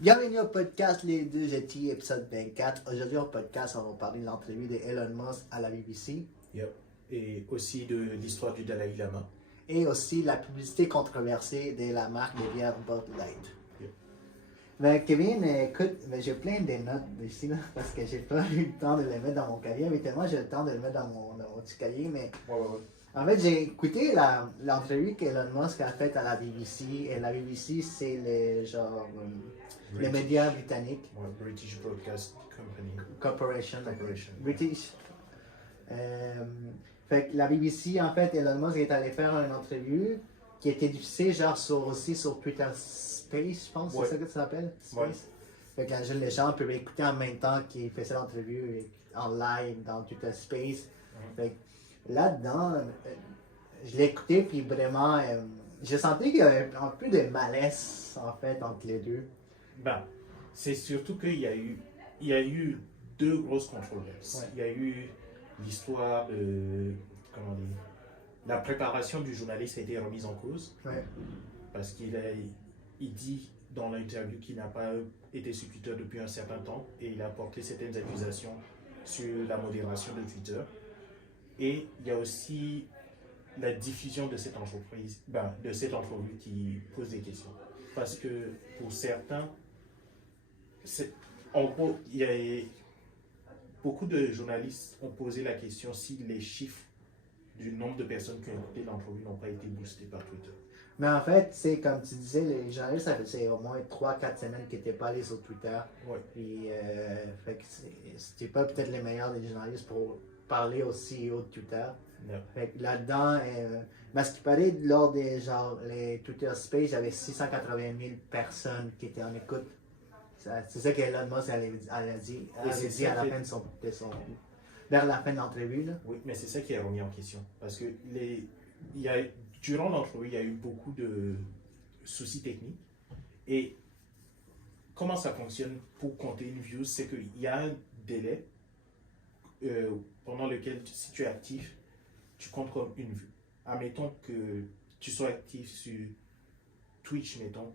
Bienvenue au podcast Les Deux Jetis, épisode 24. Aujourd'hui, au podcast, on va parler de l'entrevue d'Elon Musk à la BBC Yep. Et aussi de l'histoire du Dalai Lama. et aussi la publicité controversée de la marque de bière Bud Light. Yep. Ben, Kevin, écoute, j'ai plein de notes ici là, parce que j'ai pas eu le temps de les mettre dans mon cahier. Habituellement, j'ai le temps de le mettre dans mon petit cahier, mais Ouais. en fait, j'ai écouté l'entrevue qu'Elon Musk a faite à la BBC. Et la BBC, c'est les médias britanniques. Ouais, British Broadcast Company. Corporation. Corporation. British. Fait que la BBC, en fait, Elon Musk est allé faire une entrevue qui était diffusée aussi sur Twitter Space, je pense, Ouais. c'est ça que ça s'appelle? Space. Ouais. Fait que les gens peuvent écouter en même temps qu'il fait cette entrevue en live dans Twitter Space. Fait que là-dedans, je l'ai écouté, puis vraiment, j'ai senti qu'il y avait un peu de malaise, en fait, entre les deux. Ben, c'est surtout qu'il y a eu deux grosses controverses. Ouais. Il y a eu l'histoire de, comment dire, la préparation du journaliste a été remise en cause Ouais. parce il dit dans l'interview qu'il n'a pas été sur Twitter depuis un certain temps et il a porté certaines accusations sur la modération de Twitter. Et il y a aussi la diffusion de cette entreprise, de cette entrevue qui pose des questions. Parce que pour certains, en gros, il y a beaucoup de journalistes ont posé la question si les chiffres du nombre de personnes qui ont écouté l'entrevue n'ont pas été boostés par Twitter. Mais en fait, c'est comme tu disais, les journalistes, ça faisait au moins 3-4 semaines qu'ils n'étaient pas allés sur Twitter. Ouais. Puis, fait que c'était pas peut-être les meilleurs des journalistes pour parler au CEO de Twitter. Non. Fait que là-dedans, ce qui paraît, lors des les Twitter Space, il y avait 680 000 personnes qui étaient en écoute. C'est ça qu'Elon Musk avait dit à la fin vers la fin de l'entrevue. Là. Oui, mais c'est ça qui est remis en question. Parce que durant l'entrevue, il y a eu beaucoup de soucis techniques. Et comment ça fonctionne pour compter une view, c'est qu'il y a un délai pendant lequel, si tu es actif, tu comptes comme une vue. Admettons que tu sois actif sur Twitch, mettons.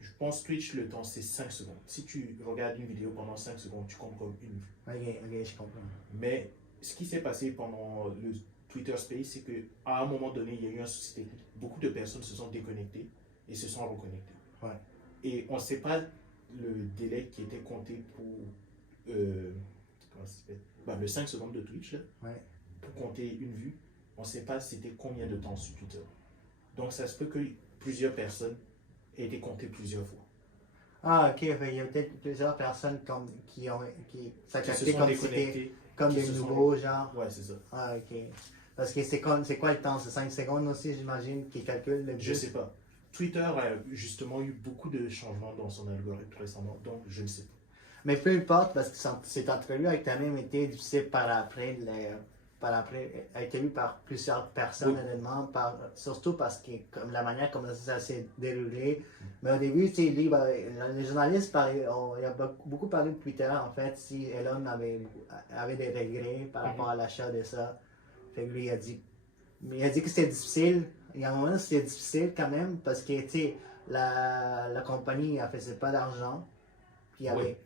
Je pense Twitch, le temps, c'est 5 secondes. Si tu regardes une vidéo pendant 5 secondes, tu comptes comme une vue. Ok, je comprends. Mais ce qui s'est passé pendant le Twitter Space, c'est qu'à un moment donné, il y a eu un souci technique. Beaucoup de personnes se sont déconnectées et se sont reconnectées. Ouais. Et on ne sait pas le délai qui était compté pour le 5 secondes de Twitch, là, Ouais. pour compter une vue. On ne sait pas c'était combien de temps sur Twitter. Donc ça se peut que plusieurs personnes aient été comptées plusieurs fois. Ah, ok, il y a peut-être plusieurs personnes qui ça Qui se capté sont comme déconnectées. comme qui des se sont- nouveaux, genre. Ouais, c'est ça. Ah, ok. Parce que c'est quoi le temps? C'est 5 secondes aussi, j'imagine, qui calcule le Je sais pas. Twitter a justement eu beaucoup de changements dans son algorithme récemment, donc je ne sais pas. Mais peu importe, parce que cette entrevue a quand même été diffusée par après, a été vue par plusieurs personnes, Oui. honnêtement, surtout parce que comme la manière comme ça s'est déroulé. Mais au début, tu sais, lui, les journalistes, il a beaucoup parlé de Twitter, en fait, si Elon avait des regrets par rapport à l'achat de ça. Fait que lui, il a dit que c'était difficile. Il y a un moment où c'était difficile quand même, parce que, tu sais, la compagnie, elle faisait pas d'argent. Puis il y avait...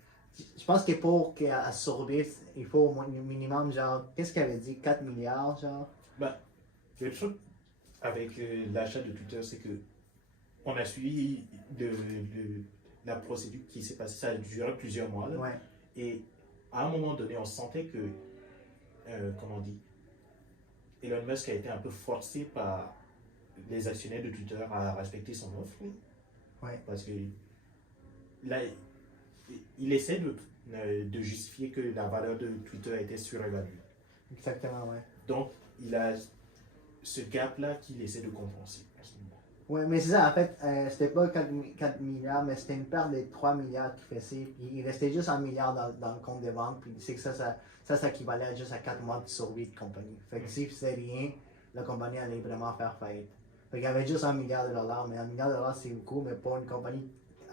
Je pense que pour qu'elle survive, il faut au moins minimum, genre, qu'est-ce qu'elle avait dit, 4 milliards, genre? Le truc avec l'achat de Twitter, c'est que on a suivi la procédure qui s'est passée, ça a duré plusieurs mois. Là. Ouais. Et à un moment donné, on sentait que, comment on dit, Elon Musk a été un peu forcé par les actionnaires de Twitter à respecter son offre. Ouais. Parce que là, il essaie de justifier que la valeur de Twitter a été surévaluée. Exactement, ouais. Donc, il a ce gap-là qu'il essaie de compenser en ce moment. Ouais, mais c'est ça, en fait, c'était pas 4 milliards, mais c'était une perte de 3 milliards qui faisait. Puis il restait juste 1 milliard dans le compte de vente, puis c'est que ça équivalait à juste à 4 mois de survie de compagnie. Fait que s'il faisait rien, la compagnie allait vraiment faire faillite. Fait qu'il y avait juste 1 milliard de dollars, mais 1 milliard de dollars c'est beaucoup, mais pour une compagnie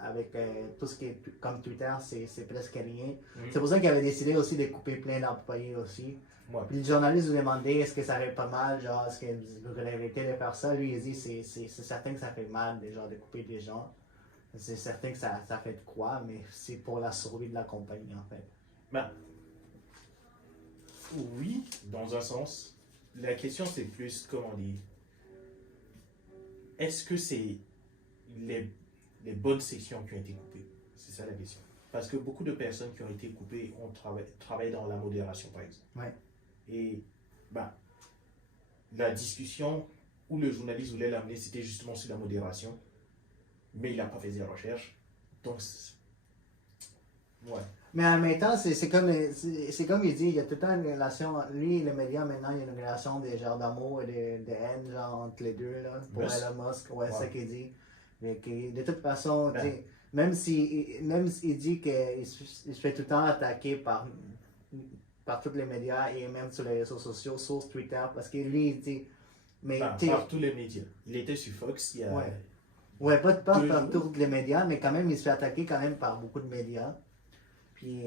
avec tout ce qui est comme Twitter, c'est presque rien. C'est pour ça qu'il avait décidé aussi de couper plein d'employés aussi. Ouais. Puis le journaliste lui demandait est-ce que ça fait pas mal, genre, est-ce que vous regrettez de faire ça? Lui, il dit c'est certain que ça fait mal, genre, de couper des gens. c'est certain que ça fait de quoi, mais c'est pour la survie de la compagnie, en fait. Ben, oui, dans un sens. La question, c'est plus, comment dire, est-ce que c'est les, les bonnes sections qui ont été coupées? C'est ça la question. Parce que beaucoup de personnes qui ont été coupées ont travaillé dans la modération, par exemple. Ouais. Et ben, la discussion où le journaliste voulait l'amener, c'était justement sur la modération, mais il n'a pas fait des recherches. Donc, ouais. Mais en même temps, c'est comme il dit, il y a tout le temps une relation, lui et les médias maintenant, il y a une relation des genres d'amour et de haine genre, entre les deux, là, pour Musk? Elon Musk, ouais, c'est Ouais. ça qu'il dit. Mais de toute façon, tu Ben, sais, même s'il dit qu'il se fait tout le temps attaquer par tous les médias et même sur les réseaux sociaux, sur Twitter, parce que lui, il dit, mais ben, tu sais, par tous les médias. Il était sur Fox il y a ouais. Ouais, pas par 2 jours. tous les médias, mais quand même, il se fait attaquer quand même par beaucoup de médias. Puis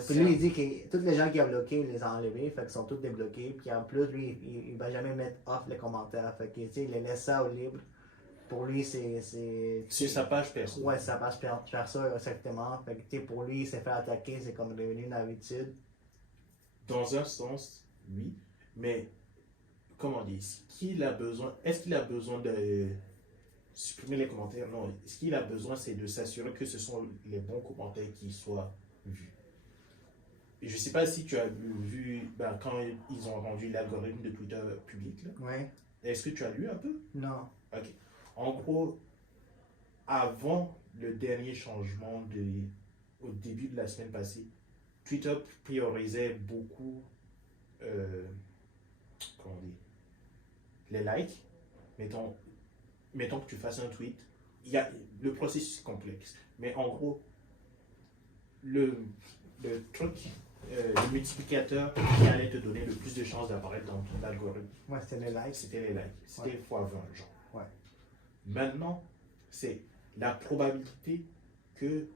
C'est lui, un- il dit que tous les gens qu'il a bloqués, il les a enlevés, fait qu'ils sont tous débloqués. Puis en plus, lui, il va jamais mettre off les commentaires. Fait que, tu sais, il les laisse ça au libre. Pour lui, Sur sa page perso. Ouais, ça passe faire ça, exactement. Fait que, tu sais, pour lui, il s'est fait attaquer, c'est comme devenu une habitude. Dans un sens, oui. Mais, comment dire, est-ce qu'il a besoin de supprimer les commentaires? Non. Ce qu'il a besoin, c'est de s'assurer que ce sont les bons commentaires qui soient vus. Et je ne sais pas si tu as vu ben, quand ils ont rendu l'algorithme de Twitter public. Là. Ouais. Est-ce que tu as lu un peu? Non. Ok. En gros, avant le dernier changement au début de la semaine passée, Twitter priorisait beaucoup, comment dire, les likes. Mettons que tu fasses un tweet. Le processus est complexe. Mais en gros, le truc, le multiplicateur qui allait te donner le plus de chances d'apparaître dans ton algorithme, Ouais, c'était les likes. c'était les likes. C'était Ouais. x 20, genre. Ouais. Maintenant, c'est la probabilité que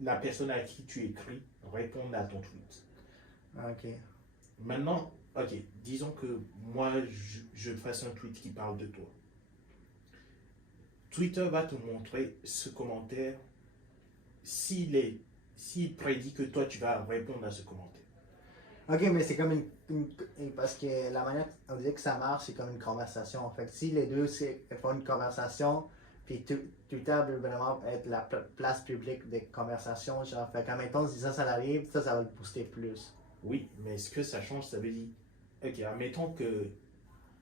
la personne à qui tu écris réponde à ton tweet. Ok. Maintenant, ok, disons que moi, je fasse un tweet qui parle de toi. Twitter va te montrer ce commentaire s'il prédit que toi, tu vas répondre à ce commentaire. Ok, mais c'est comme parce que la manière on dirait que ça marche, c'est comme une conversation. En fait, si les deux font une conversation, puis Twitter veut vraiment être la place publique des conversations, genre, fait qu'en même temps, si ça arrive, ça va le booster plus. Oui, mais ce que ça change, ça veut dire, ok, admettons que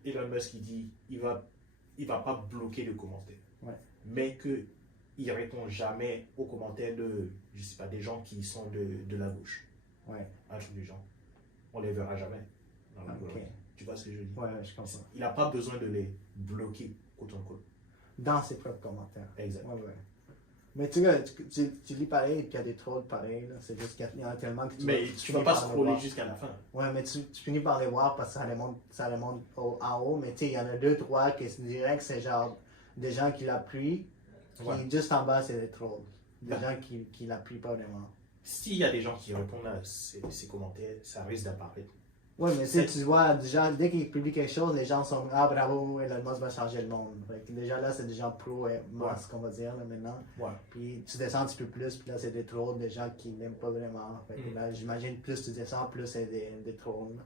Elon Musk, il dit, il va pas bloquer le commentaire. Ouais. Mais que il répond jamais aux commentaires de, je sais pas, des gens qui sont de la gauche. Ouais. Un truc du genre. On les verra jamais dans Ok. l'algorithme. Tu vois ce que je veux dire? Ouais, je comprends. Il n'a pas besoin de les bloquer, quote unquote. Dans ses propres commentaires. Exact. Ouais, ouais. Mais tu vois, tu lis pareil, puis il y a des trolls pareils, là. C'est juste qu'il y en a tellement que Mais tu vas finis pas par les scroller voir. jusqu'à la fin. Ouais, mais tu finis par les voir parce que ça les monte en haut. Mais tu sais, il y en a deux, trois qui se dirait que c'est genre des gens qui l'appuient. Puis Ouais. juste en bas, c'est des trolls. Des Ben. gens qui l'appuient pas vraiment. S'il y a des gens qui répondent à ces commentaires, ça risque d'apparaître. Ouais, mais tu vois, déjà, dès qu'ils publient quelque chose, les gens sont ah bravo, Elon Musk va changer le monde. Fait que déjà là, c'est des gens pro Musk, on va dire, là, maintenant. Ouais. Puis tu descends un petit peu plus, puis là, c'est des trolls, des gens qui n'aiment pas vraiment. Fait que là, j'imagine, plus tu descends, plus c'est des trolls.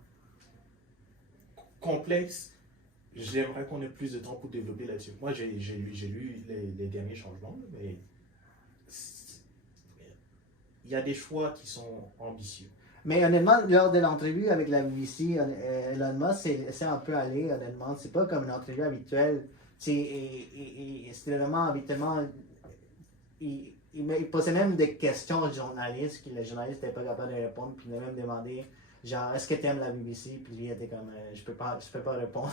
Complexe, j'aimerais qu'on ait plus de temps pour développer là-dessus. Moi, j'ai lu les derniers changements, mais il y a des choix qui sont ambitieux. Mais honnêtement, lors de l'entrevue avec la BBC, Elon Musk c'est un peu allé, honnêtement. C'est pas comme une entrevue habituelle. C'était vraiment habituellement. Il posait même des questions aux journalistes que les journalistes n'étaient pas capables de répondre. Puis il a même demandé genre, est-ce que tu aimes la BBC? Puis lui il était comme, je peux pas répondre.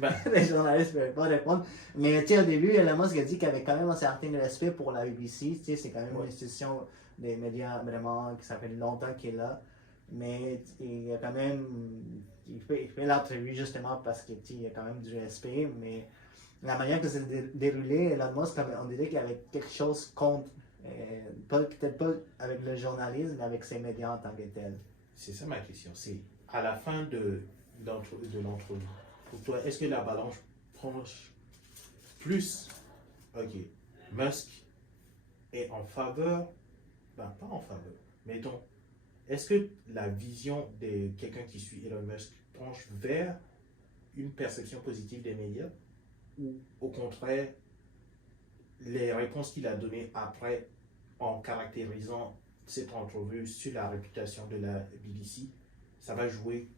Ben, Les journalistes ne pouvaient pas répondre. Mais tu sais, au début, Elon Musk a dit qu'il avait quand même un certain respect pour la BBC. Tu sais, c'est quand même une institution des médias vraiment qui ça fait longtemps qu'il est là. Mais il a quand même. Il fait l'entrevue justement parce qu'il a quand même du respect. Mais la manière que c'est déroulé, Elon Musk, on dirait qu'il y avait quelque chose contre. Peut-être pas avec le journalisme, mais avec ses médias en tant que tel. c'est ça ma question. C'est à la fin de l'entrevue. Pour toi, est-ce que la balance penche plus? Ok. Musk est en faveur, ben pas en faveur, mais donc, est-ce que la vision de quelqu'un qui suit Elon Musk penche vers une perception positive des médias ou au contraire, les réponses qu'il a données après en caractérisant cette entrevue sur la réputation de la BBC, ça va jouer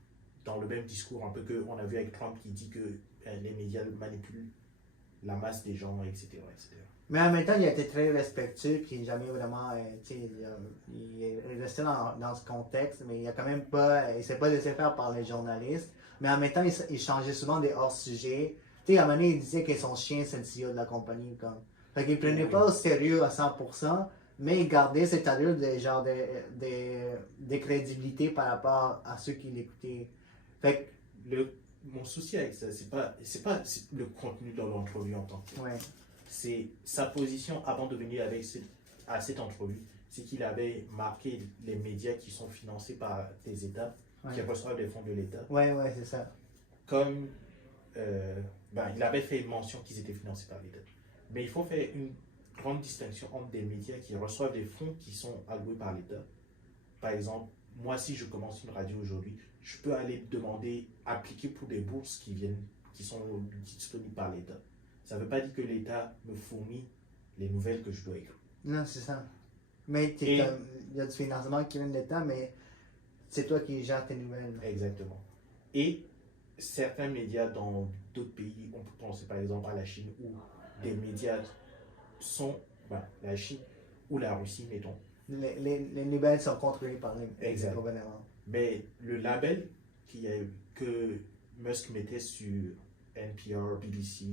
dans le même discours un peu qu'on a vu avec Trump qui dit que les médias manipulent la masse des gens, etc. etc. Mais en même temps, il a été très respectueux, puis jamais vraiment, tu sais, il est resté dans ce contexte, mais il a quand même pas, il s'est pas laissé faire par les journalistes. Mais en même temps, il changeait souvent des hors-sujets. Tu sais, à un moment donné, il disait que son chien, c'est le CEO de la compagnie, comme. Fait qu'il prenait pas au sérieux à 100%, mais il gardait cette allure de genre de crédibilité par rapport à ceux qui l'écoutaient. Fait mon souci avec ça, c'est pas le contenu dans l'entrevue en tant que tel. ouais. C'est sa position avant de venir à cette entrevue. C'est qu'il avait marqué les médias qui sont financés par des États, qui reçoivent des fonds de l'État. Ouais, c'est ça. Comme il avait fait mention qu'ils étaient financés par l'État. Mais il faut faire une grande distinction entre des médias qui reçoivent des fonds qui sont alloués par l'État. Par exemple, moi, si je commence une radio aujourd'hui, je peux aller demander, appliquer pour des bourses qui sont disponibles par l'État. Ça ne veut pas dire que l'État me fournit les nouvelles que je dois écrire. Non, c'est ça. Mais il y a du financement qui vient de l'État, mais c'est toi qui gères tes nouvelles. Exactement. Et certains médias dans d'autres pays, on peut penser par exemple à la Chine, où des médias sont la Chine ou la Russie, mettons. Les nouvelles sont contrôlées par les gouvernements. Mais le label que Musk mettait sur NPR, BBC,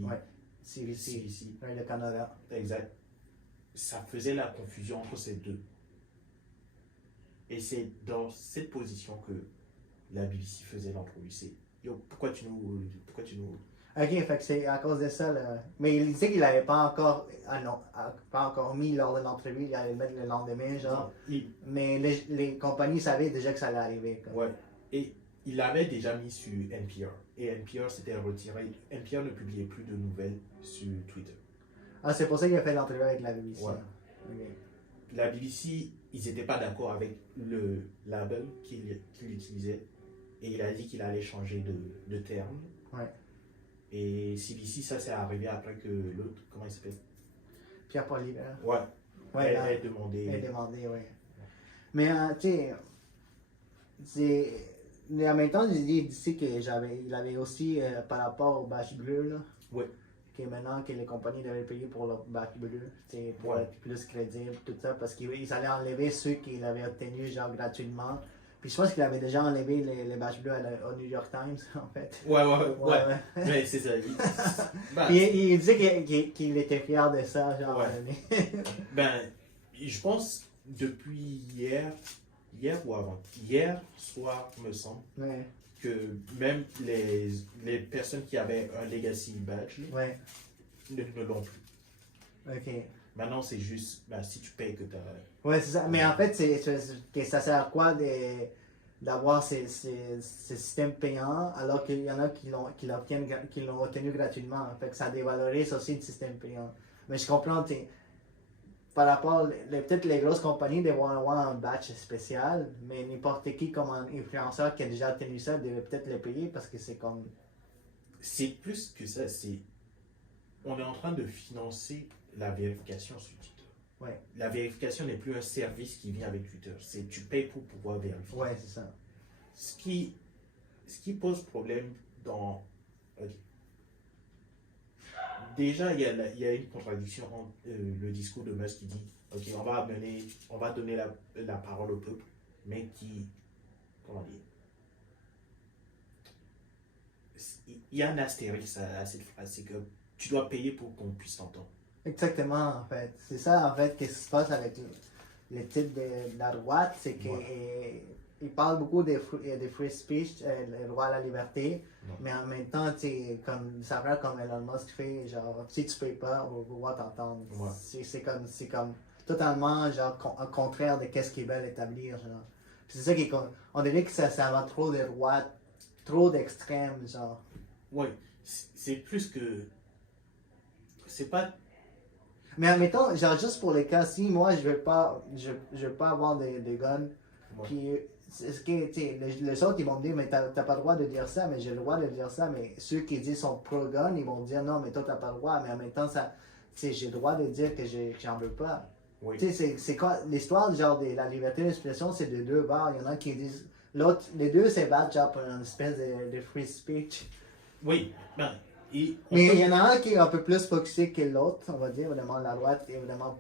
CBC, le Canada. Exact. Ça faisait la confusion entre ces deux. Et c'est dans cette position que la BBC faisait l'entrevue. C'est pourquoi tu nous. Ok, fait que c'est à cause de ça. Là. Mais il disait qu'il n'avait pas encore, pas encore mis lors de l'entrevue, il allait le mettre le lendemain, genre. Mais les compagnies savaient déjà que ça allait arriver. Comme. Ouais. Et il l'avait déjà mis sur NPR. Et NPR s'était retiré. NPR ne publiait plus de nouvelles sur Twitter. Ah, c'est pour ça qu'il a fait l'entrevue avec la BBC. Ouais. Okay. La BBC, ils n'étaient pas d'accord avec le label qu'il utilisait. Et il a dit qu'il allait changer de terme. Ouais. Et CBC, ça c'est arrivé après que l'autre, comment il s'appelle? Pierre-Paul Libert. Ouais. Ouais, elle demandait. Elle demandait, oui. Mais, tu sais, mais en même temps, il dit ici qu'il avait aussi, par rapport au badge bleu, là, ouais. que maintenant que les compagnies devaient payer pour leur badge bleu, pour être plus crédible, tout ça, parce qu'ils allaient enlever ceux qu'il avait obtenus, genre, gratuitement. Puis je pense qu'il avait déjà enlevé les badges bleus au New York Times, en fait. Ouais. Mais c'est ça. Il disait qu'il était fier de ça, genre. Ouais. Je pense depuis hier ou avant, hier soir, me semble, que même les personnes qui avaient un Legacy Badge ne l'ont plus. Ok. Maintenant, c'est juste, si tu payes que tu as... Ouais, c'est ça. Mais en fait, que ça sert à quoi d'avoir ces systèmes payants alors qu'il y en a qui l'ont obtenu gratuitement. Fait que ça dévalorise aussi le système payant. Mais je comprends, par rapport, peut-être les grosses compagnies devront avoir un batch spécial, mais n'importe qui comme un influenceur qui a déjà obtenu ça devait peut-être le payer parce que c'est comme... C'est plus que ça, on est en train de financer la vérification sur Twitter. Ouais. La vérification n'est plus un service qui vient avec Twitter. C'est tu payes pour pouvoir vérifier. Ouais, c'est ça. Ce qui pose problème dans... Okay. Déjà, il y a une contradiction entre le discours de Musk qui dit ok, on va donner la parole au peuple, mais qui... Comment dire? Il y a un astérix à cette phrase, c'est que tu dois payer pour qu'on puisse t'entendre. Exactement, en fait. C'est ça, en fait, qu'est-ce qui se passe avec le titre de la droite, c'est qu'il parle beaucoup des free speech, le droit à la liberté, mais en même temps, comme ça fait comme Elon Musk fait, genre, si tu payes pas, on va pouvoir t'entendre. Ouais. C'est comme totalement, genre, contraire de qu'est-ce qu'ils veulent établir, genre. Puis c'est ça qui est comme, on dirait que ça va trop de droite, trop d'extrême, genre. Oui, c'est plus que... C'est pas... Mais admettons, genre juste pour les cas, si moi je veux pas avoir des guns, Ouais. puis c'est ce qui, tu sais, les autres ils vont me dire, mais t'as pas le droit de dire ça, mais j'ai le droit de dire ça, mais ceux qui disent sont pro-gun, ils vont me dire non, mais toi t'as pas le droit, mais en même temps, ça, tu sais, j'ai le droit de dire que j'en veux pas. Oui. Tu sais, c'est quoi l'histoire genre de la liberté d'expression, c'est de deux bords. Il y en a qui disent, l'autre, les deux c'est bad genre pour une espèce de free speech. Oui, ben, et on Mais peut- il y en a un qui est un peu plus focusé que l'autre, on va dire, évidemment la droite est évidemment.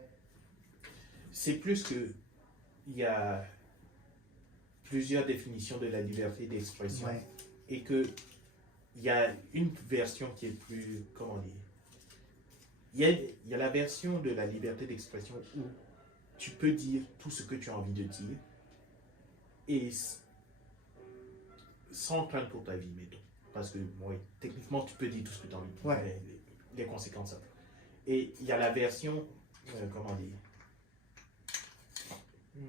c'est plus que il y a plusieurs définitions de la liberté d'expression Ouais. et que il y a une version qui est plus, comment dire, il y a la version de la liberté d'expression où tu peux dire tout ce que tu as envie de dire et sans crainte pour ta vie, mettons. Parce que, oui, techniquement, tu peux dire tout ce que tu as envie de dire, Ouais. mais les conséquences après. Et il y a la version, comment dire, hmm,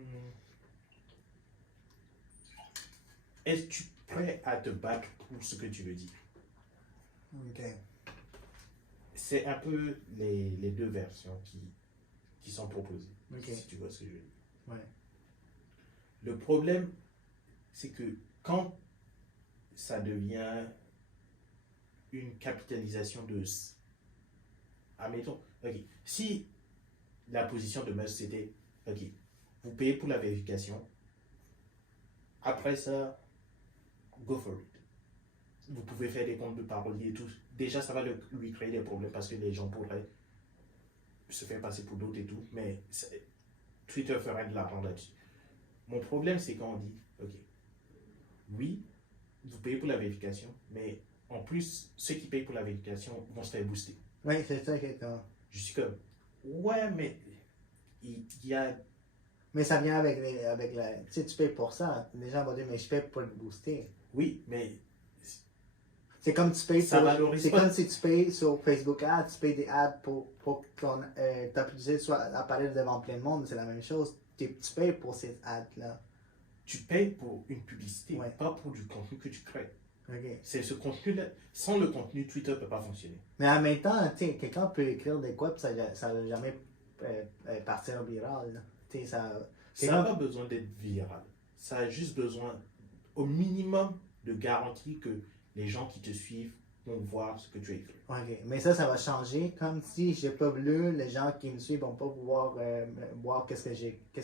es-tu prêt à te battre pour ce que tu veux dire? Ok. C'est un peu les deux versions qui sont proposées, Ok. si tu vois ce que je veux dire. Ouais. Le problème, c'est que quand ça devient une capitalisation de... Admettons, ok, si la position de Musk c'était, ok, vous payez pour la vérification, après ça, go for it. Vous pouvez faire des comptes de parolier et tout. Déjà, ça va lui créer des problèmes parce que les gens pourraient se faire passer pour d'autres et tout, mais Twitter ferait de l'argent là-dessus. Mon problème, c'est quand on dit, ok, oui, vous payez pour la vérification, mais en plus, ceux qui payent pour la vérification vont se faire booster. Oui, c'est ça qui est comme. Je suis comme, ouais, mais il y a. Mais ça vient avec la. Tu sais, tu payes pour ça. Les gens vont dire, mais je paye pour le booster. Oui, mais C'est comme tu payes ça pour. valorise C'est pas. comme si tu payes sur Facebook Ads, tu payes des ads pour que ta publicité soit apparaître devant plein de monde. C'est la même chose. Tu payes pour ces ads-là. Tu payes pour une publicité, Ouais. pas pour du contenu que tu crées. Ok. C'est ce contenu-là. Sans le contenu, Twitter ne peut pas fonctionner. Mais en même temps, tu sais, quelqu'un peut écrire des quoi, puis ça va jamais partir viral. Là. Tu sais, ça. Ça n'a pas besoin d'être viral. Ça a juste besoin, au minimum, de garantir que les gens qui te suivent vont voir ce que tu as écrit. Ok, mais ça va changer. Comme si j'ai pas voulu, les gens qui me suivent vont pas pouvoir voir qu'est-ce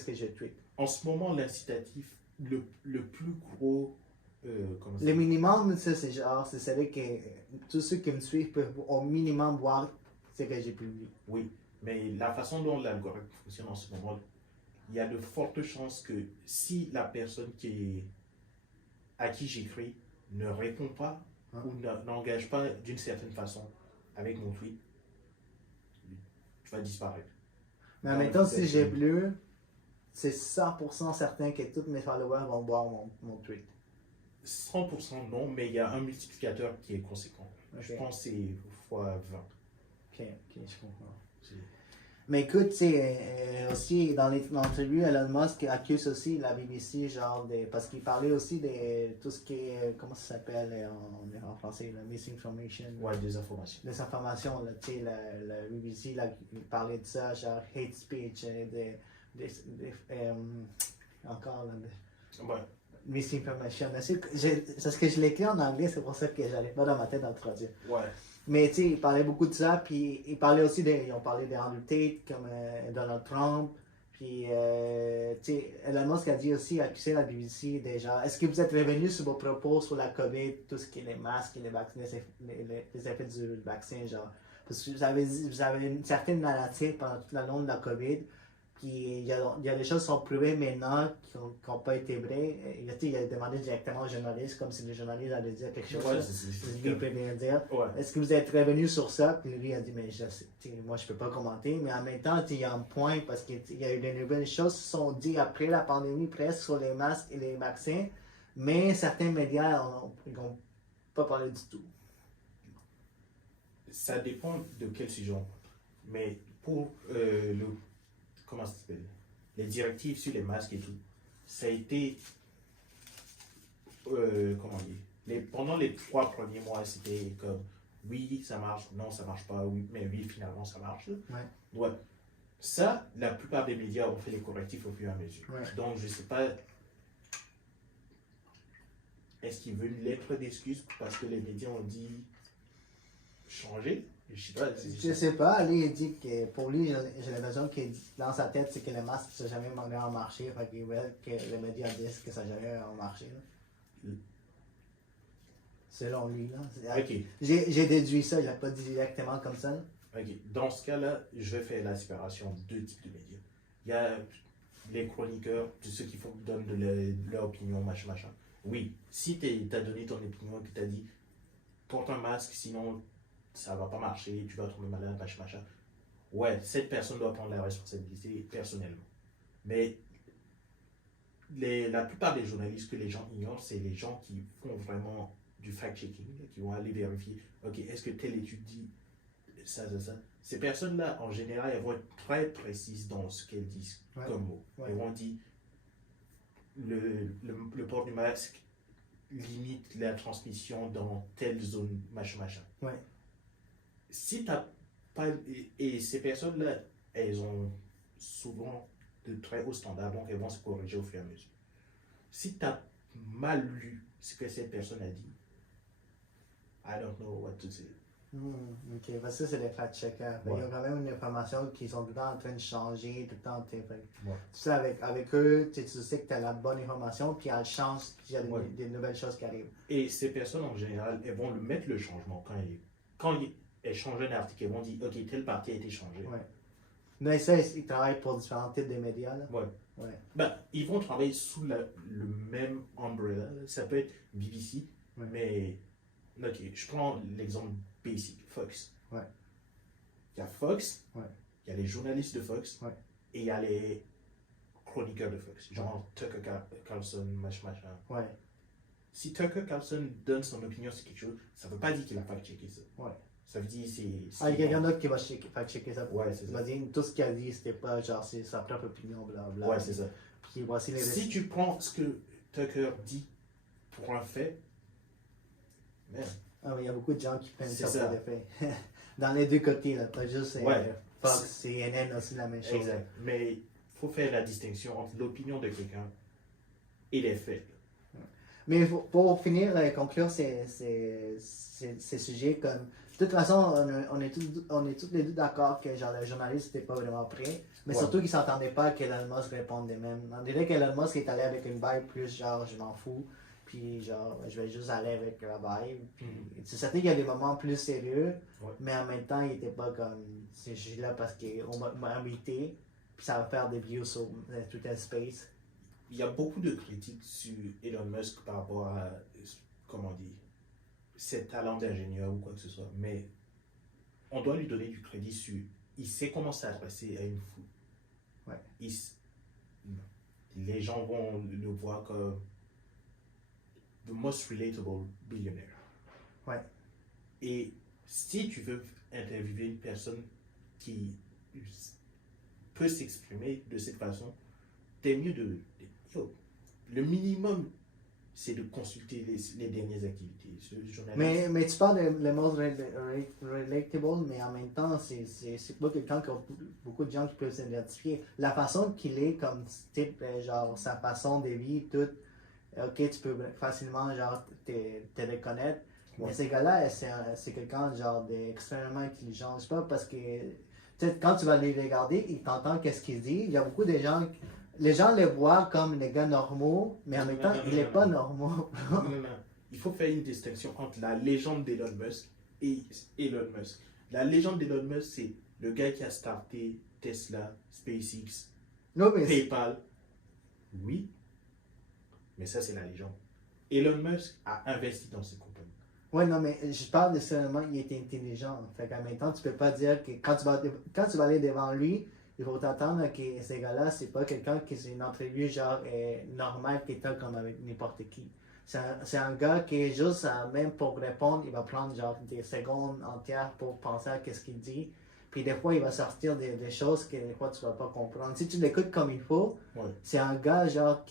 que j'ai tweet. En ce moment, l'incitatif, le plus gros. Comment ça Le minimum, ça, c'est genre, c'est celui que tous ceux qui me suivent peuvent au minimum voir ce que j'ai publié. Oui, mais la façon dont l'algorithme fonctionne en ce moment, il y a de fortes chances que si la personne à qui j'écris ne répond pas ou n'engage pas d'une certaine façon avec mon tweet, tu vas disparaître. Mais en même temps, si j'ai bleu, c'est 100% certain que tous mes followers vont voir mon tweet. 100% non, mais il y a un multiplicateur qui est conséquent. Ok. Je pense que c'est fois 20. Ok, je comprends. Mais écoute, tu sais, aussi dans l'entrevue, Elon Musk accuse aussi la BBC, genre, parce qu'il parlait aussi de tout ce qui est, comment ça s'appelle en français, la misinformation. Ouais, des informations. Des informations, là, tu sais, la BBC, là, il parlait de ça, genre, hate speech, encore, là, Ouais. misinformation. C'est ce que je l'ai écrit en anglais, c'est pour ça que j'allais pas dans ma tête à le traduire. Ouais. Mais tu sais, il parlait beaucoup de ça, puis il parlait aussi ils ont parlé d'Andrew Tate, comme Donald Trump, puis tu sais, Elon Musk a dit aussi, accusé la BBC déjà, est-ce que vous êtes revenu sur vos propos sur la COVID, tout ce qui est les masques et les vaccins, les effets du vaccin, genre, parce que vous avez une certaine narrative pendant toute la longue de la COVID, puis il y a des choses qui sont prouvées maintenant qui n'ont pas été vraies. Il a demandé directement aux journalistes, comme si les journalistes allaient dire quelque chose. Ouais, Il peut bien dire. Ouais. Est-ce que vous êtes revenu sur ça? Puis lui a dit, mais moi je peux pas commenter. Mais en même temps, il y a un point parce qu'il y a eu de nouvelles choses qui sont dites après la pandémie presque sur les masques et les vaccins. Mais certains médias n'ont pas parlé du tout. Ça dépend de quel sujet on parle. Mais pour comment ça s'appelle? Les directives sur les masques et tout, ça a été, comment dire, pendant les 3 premiers mois, c'était comme, oui, ça marche, non, ça marche pas, oui, mais oui, finalement, ça marche. Ouais. Ouais. Ça, la plupart des médias ont fait les correctifs au fur et à mesure. Ouais. Donc, je sais pas, est-ce qu'il veut une lettre d'excuse parce que les médias ont dit changer? Je sais pas. Je sais pas, lui, il dit que pour lui, j'ai l'impression qu'il dit dans sa tête, c'est que le masque n'a jamais vraiment marché, fait qu'il veut que les médias disent que ça n'a jamais vraiment marché. Là. Selon lui, là. Ok. J'ai déduit ça, il n'a pas dit directement comme ça. Là. Ok. Dans ce cas-là, je vais faire la séparation de deux types de médias. Il y a les chroniqueurs, tous ceux qui donnent leur opinion, machin, machin. Oui, si tu as donné ton opinion et que tu as dit porte un masque, sinon ça va pas marcher, tu vas tomber malade, machin, machin. Ouais, cette personne doit prendre la responsabilité personnellement. Mais la plupart des journalistes que les gens ignorent, c'est les gens qui font vraiment du fact-checking, qui vont aller vérifier, ok, est-ce que telle étude dit ça, ça, ça. Ces personnes-là, en général, elles vont être très précises dans ce qu'elles disent comme mot. Elles vont dire, le port du masque limite la transmission dans telle zone, machin, machin. Ouais. Si t'as pas. Et ces personnes-là, elles ont souvent de très hauts standards, donc elles vont se corriger au fur et à mesure. Si tu as mal lu ce que cette personne a dit, I don't know what to say. Ok, parce que ça, c'est des fact-checkers. Il y a quand même une information qui sont tout le temps en train de changer, tout le temps. Tu sais, avec eux, tu sais que tu as la bonne information, puis elle change, puis il y a des nouvelles choses qui arrivent. Et ces personnes, en général, elles vont le mettre le changement quand elles changent un article, elles vont dire, ok, telle partie a été changée. Ouais. Mais ça, ils travaillent pour différents types de médias. Là. Ouais. Ben, ils vont travailler sous le même umbrella. Ça peut être BBC, mais ok, je prends l'exemple basic, Fox. Ouais. Il y a Fox, il y a les journalistes de Fox, et il y a les chroniqueurs de Fox, genre Tucker Carlson, machin. Ouais. Si Tucker Carlson donne son opinion sur quelque chose, ça ne veut pas dire qu'il a fact-checké ça. Ouais. Ça veut dire c'est. Il y a quelqu'un d'autre qui va checker ça. Ouais, c'est ça. Il va dire tout ce qu'il a dit, c'était pas genre c'est sa propre opinion, blablabla. Ouais, c'est ça. Puis voici les si tu prends ce que Tucker dit pour un fait, merde. Ah, mais il y a beaucoup de gens qui prennent ça ça pour des faits. Dans les deux côtés, là, pas juste Fox, CNN aussi la même chose. Exact. Mais il faut faire la distinction entre l'opinion de quelqu'un et les faits. Mais pour finir, conclure ces sujets, comme de toute façon, on est tous les deux d'accord que genre, le journaliste n'était pas vraiment prêt, mais surtout qu'il ne s'entendait pas qu'Elon Musk réponde de même. On dirait qu'Elon Musk est allé avec une vibe plus genre je m'en fous, puis genre je vais juste aller avec la vibe. C'est certain qu'il y a des moments plus sérieux, mais en même temps il n'était pas comme je suis là parce qu'on m'a invité, puis ça va faire des views sur Twitter Space. Il y a beaucoup de critiques sur Elon Musk par rapport à, comment dire, ses talents d'ingénieur ou quoi que ce soit. Mais on doit lui donner du crédit sur, il sait comment s'adresser à une foule. Ouais. Les gens vont le voir comme the most relatable billionaire. Ouais. Et si tu veux interviewer une personne qui peut s'exprimer de cette façon, t'es mieux le minimum, c'est de consulter les dernières activités. Mais tu parles de le most relatable, mais en même temps, c'est pas quelqu'un qui a beaucoup de gens qui peuvent s'identifier. La façon qu'il est comme type, genre sa façon de vivre, tout, ok, tu peux facilement genre te reconnaître. Mais ces gars-là, c'est quelqu'un genre d'extrêmement intelligent. C'est pas parce que quand tu vas les regarder, ils t'entendent qu'est-ce qu'ils disent. Il y a beaucoup de gens. Les gens les voient comme des gars normaux, mais en même temps, il n'est pas normaux. Non. Il faut faire une distinction entre la légende d'Elon Musk et Elon Musk. La légende d'Elon Musk, c'est le gars qui a starté Tesla, SpaceX, PayPal. Oui, mais ça, c'est la légende. Elon Musk a investi dans ces compagnies. Oui, non, mais je parle de seulement, il est intelligent. Fait qu'en même temps, tu peux pas dire que quand tu vas aller devant lui, il faut t'attendre que ces gars-là, c'est pas quelqu'un qui c'est une entrevue genre normale qui est comme avec n'importe qui. C'est un gars qui est juste, même pour répondre, il va prendre genre des secondes entières pour penser à ce qu'il dit. Puis des fois, il va sortir des choses que des fois tu vas pas comprendre. Si tu l'écoutes comme il faut, c'est un gars genre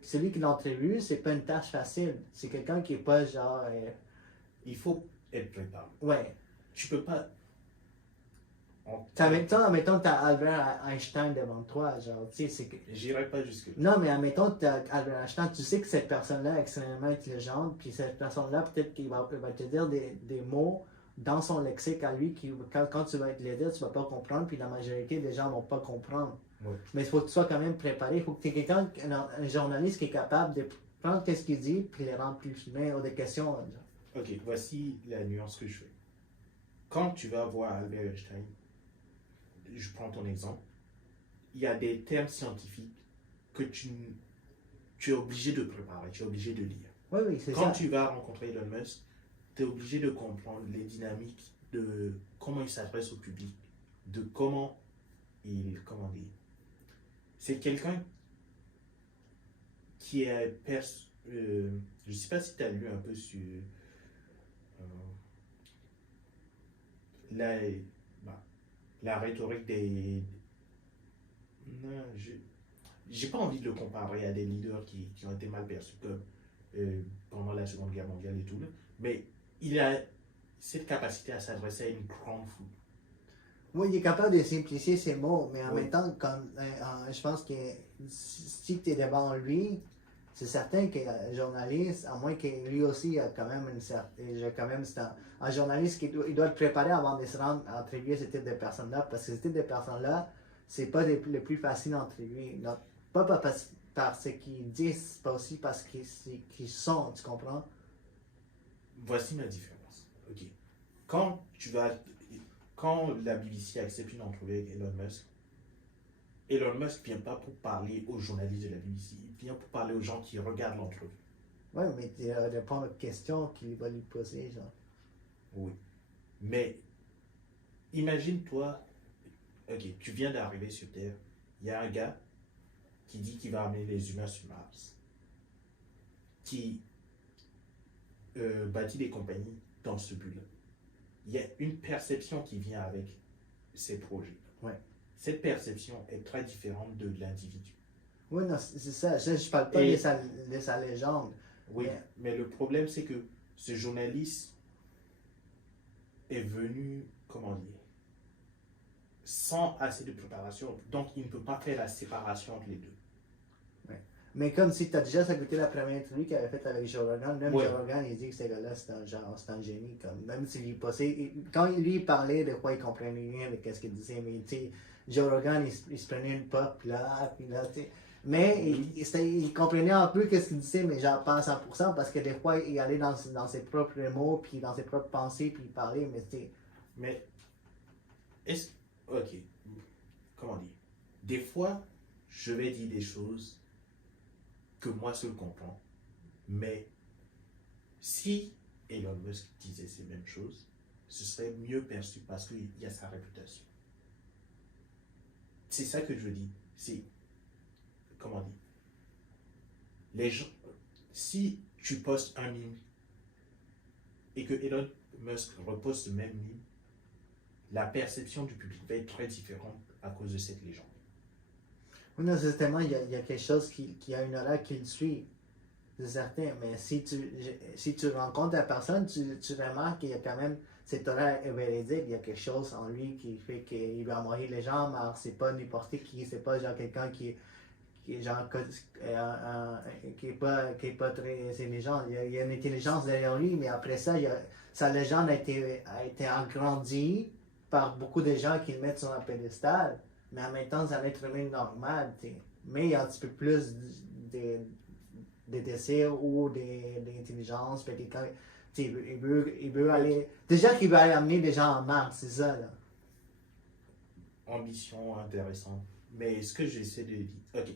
celui qui l'entrevue, c'est pas une tâche facile. C'est quelqu'un qui est pas genre. Il faut être préparé. Ouais. Tu peux pas. Admettons, t'as Albert Einstein devant toi, genre, tu sais, c'est que... J'irai pas jusque. Non, mais admettons, t'as Albert Einstein, tu sais que cette personne-là est extrêmement intelligente, puis cette personne-là, peut-être qu'il va te dire des mots dans son lexique à lui, qui, quand tu vas être le dire, tu vas pas comprendre, puis la majorité des gens vont pas comprendre. Ouais. Mais il faut que tu sois quand même préparé, il faut que tu aies quelqu'un, un journaliste qui est capable de prendre ce qu'il dit, puis les rendre plus humains, ou des questions, genre. Ok, voici la nuance que je fais. Quand tu vas voir Albert Einstein, je prends ton exemple, il y a des termes scientifiques que tu es obligé de préparer, tu es obligé de lire. Oui, oui, c'est ça. Quand tu vas rencontrer Elon Musk, tu es obligé de comprendre les dynamiques de comment il s'adresse au public, de comment comment dire. C'est quelqu'un qui est, je ne sais pas si tu as lu un peu sur euh, la, bah, la rhétorique des... Non, j'ai pas envie de le comparer à des leaders qui ont été mal perçus comme pendant la Seconde Guerre mondiale et tout, là. Mais il a cette capacité à s'adresser à une grande foule. Oui, il est capable de simplifier ses mots, mais en Oui. même temps, je pense que si tu es devant lui, c'est certain qu'un journaliste, à moins que lui aussi a quand même un journaliste il doit être préparé avant de se rendre à interviewer ce type de personnes-là, parce que ce type de personnes-là, c'est pas les plus faciles à interviewer. Donc, pas par ce qu'ils disent, pas aussi parce qu'ils sont, tu comprends? Voici ma différence. Ok. Quand la BBC accepte une entrevue avec Elon Musk vient pas pour parler aux journalistes de la BBC, il vient pour parler aux gens qui regardent l'entrevue. Oui, mais tu réponds aux questions qu'il va lui poser, genre. Oui. Mais imagine-toi, ok, tu viens d'arriver sur Terre, il y a un gars qui dit qu'il va amener les humains sur Mars, qui bâtit des compagnies dans ce but-là. Il y a une perception qui vient avec ces projets. Ouais. Cette perception est très différente de l'individu. Oui, non, c'est ça. Je parle pas de sa légende. Oui, mais le problème, c'est que ce journaliste est venu, comment dire, sans assez de préparation. Donc, il ne peut pas faire la séparation entre les deux. Mais comme si tu as déjà écouté la première interview qu'il avait faite avec Joe Rogan, même Joe Rogan, il dit que ce gars-là, c'est un génie. Même s'il passait. Quand lui parlait de quoi il comprenait rien de ce qu'il disait, mais tu sais, Joe Rogan, il se prenait une pop, puis là, tu sais. Mais il comprenait un peu ce qu'il disait, mais genre pas à 100%, parce que des fois, il allait dans ses propres mots, puis dans ses propres pensées, puis il parlait, mais tu sais. Mais, ok, comment dire? Des fois, je vais dire des choses que moi seul comprends, mais si Elon Musk disait ces mêmes choses, ce serait mieux perçu parce qu'il y a sa réputation. C'est ça que je dis. C'est, comment dire, les gens, si tu postes un meme et que Elon Musk reposte le même meme, la perception du public va être très différente à cause de cette légende. Oui, non, justement, il y a quelque chose qui a une aura qui le suit, c'est certain. Mais si tu rencontres la personne, tu remarques qu'il y a quand même cette aura est véridique. Il y a quelque chose en lui qui fait qu'il va envoyer les gens, mais c'est pas n'importe qui, c'est pas genre quelqu'un qui est genre qui est pas très intelligent. Il y a une intelligence derrière lui, mais après ça, sa légende a été agrandie par beaucoup de gens qui le mettent sur un pédestal. Mais en même temps, c'est un être humain normal, t'sais. Mais il y a un petit peu plus de désirs ou d'intelligence. Il veut aller. Déjà qu'il veut aller amener des gens en Mars, c'est ça, là. Ambition intéressante. Mais ce que j'essaie de dire. Ok,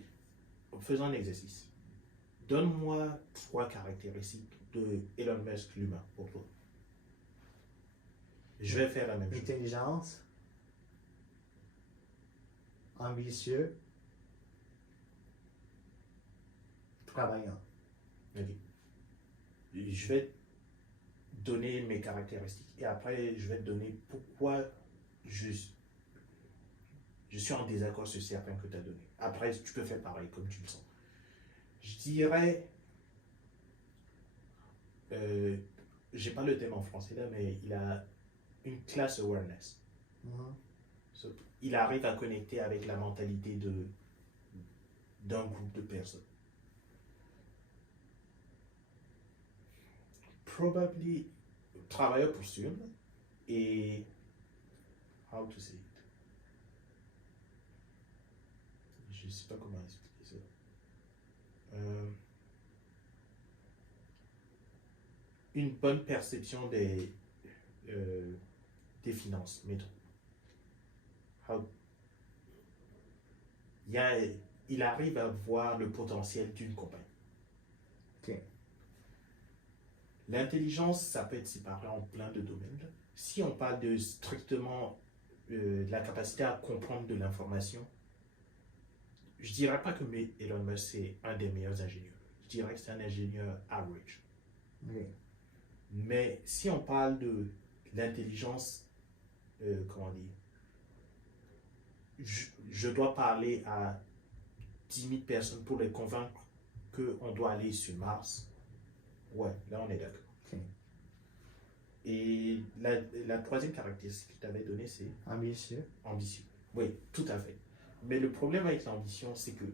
faisons un exercice. Donne-moi 3 caractéristiques de Elon Musk l'humain pour toi. Je vais faire la même chose. Intelligence. Ambitieux, travaillant. Ok. Je vais donner mes caractéristiques et après je vais te donner pourquoi je suis en désaccord sur certains que tu as donné. Après, tu peux faire pareil comme tu le sens. Je dirais, j'ai pas le thème en français là, mais il a une class awareness. Mhm. So, il arrive à connecter avec la mentalité d'un groupe de personnes. Probably travailleur pour sûr et how to say it. Je sais pas comment expliquer ça. Une bonne perception des finances, mettons. Il, il arrive à voir le potentiel d'une compagnie. Ok. L'intelligence, ça peut être séparé en plein de domaines. Si on parle de strictement de la capacité à comprendre de l'information, je dirais pas que Elon Musk c'est un des meilleurs ingénieurs. Je dirais que c'est un ingénieur average. Ok. Mais si on parle de l'intelligence, comment dire, je dois parler à 10 000 personnes pour les convaincre qu'on doit aller sur Mars. Ouais, là on est d'accord. Ok. Et la troisième caractéristique que tu avais donnée, c'est Ambitieux. ambitieux. Oui, tout à fait. Mais le problème avec l'ambition, c'est que,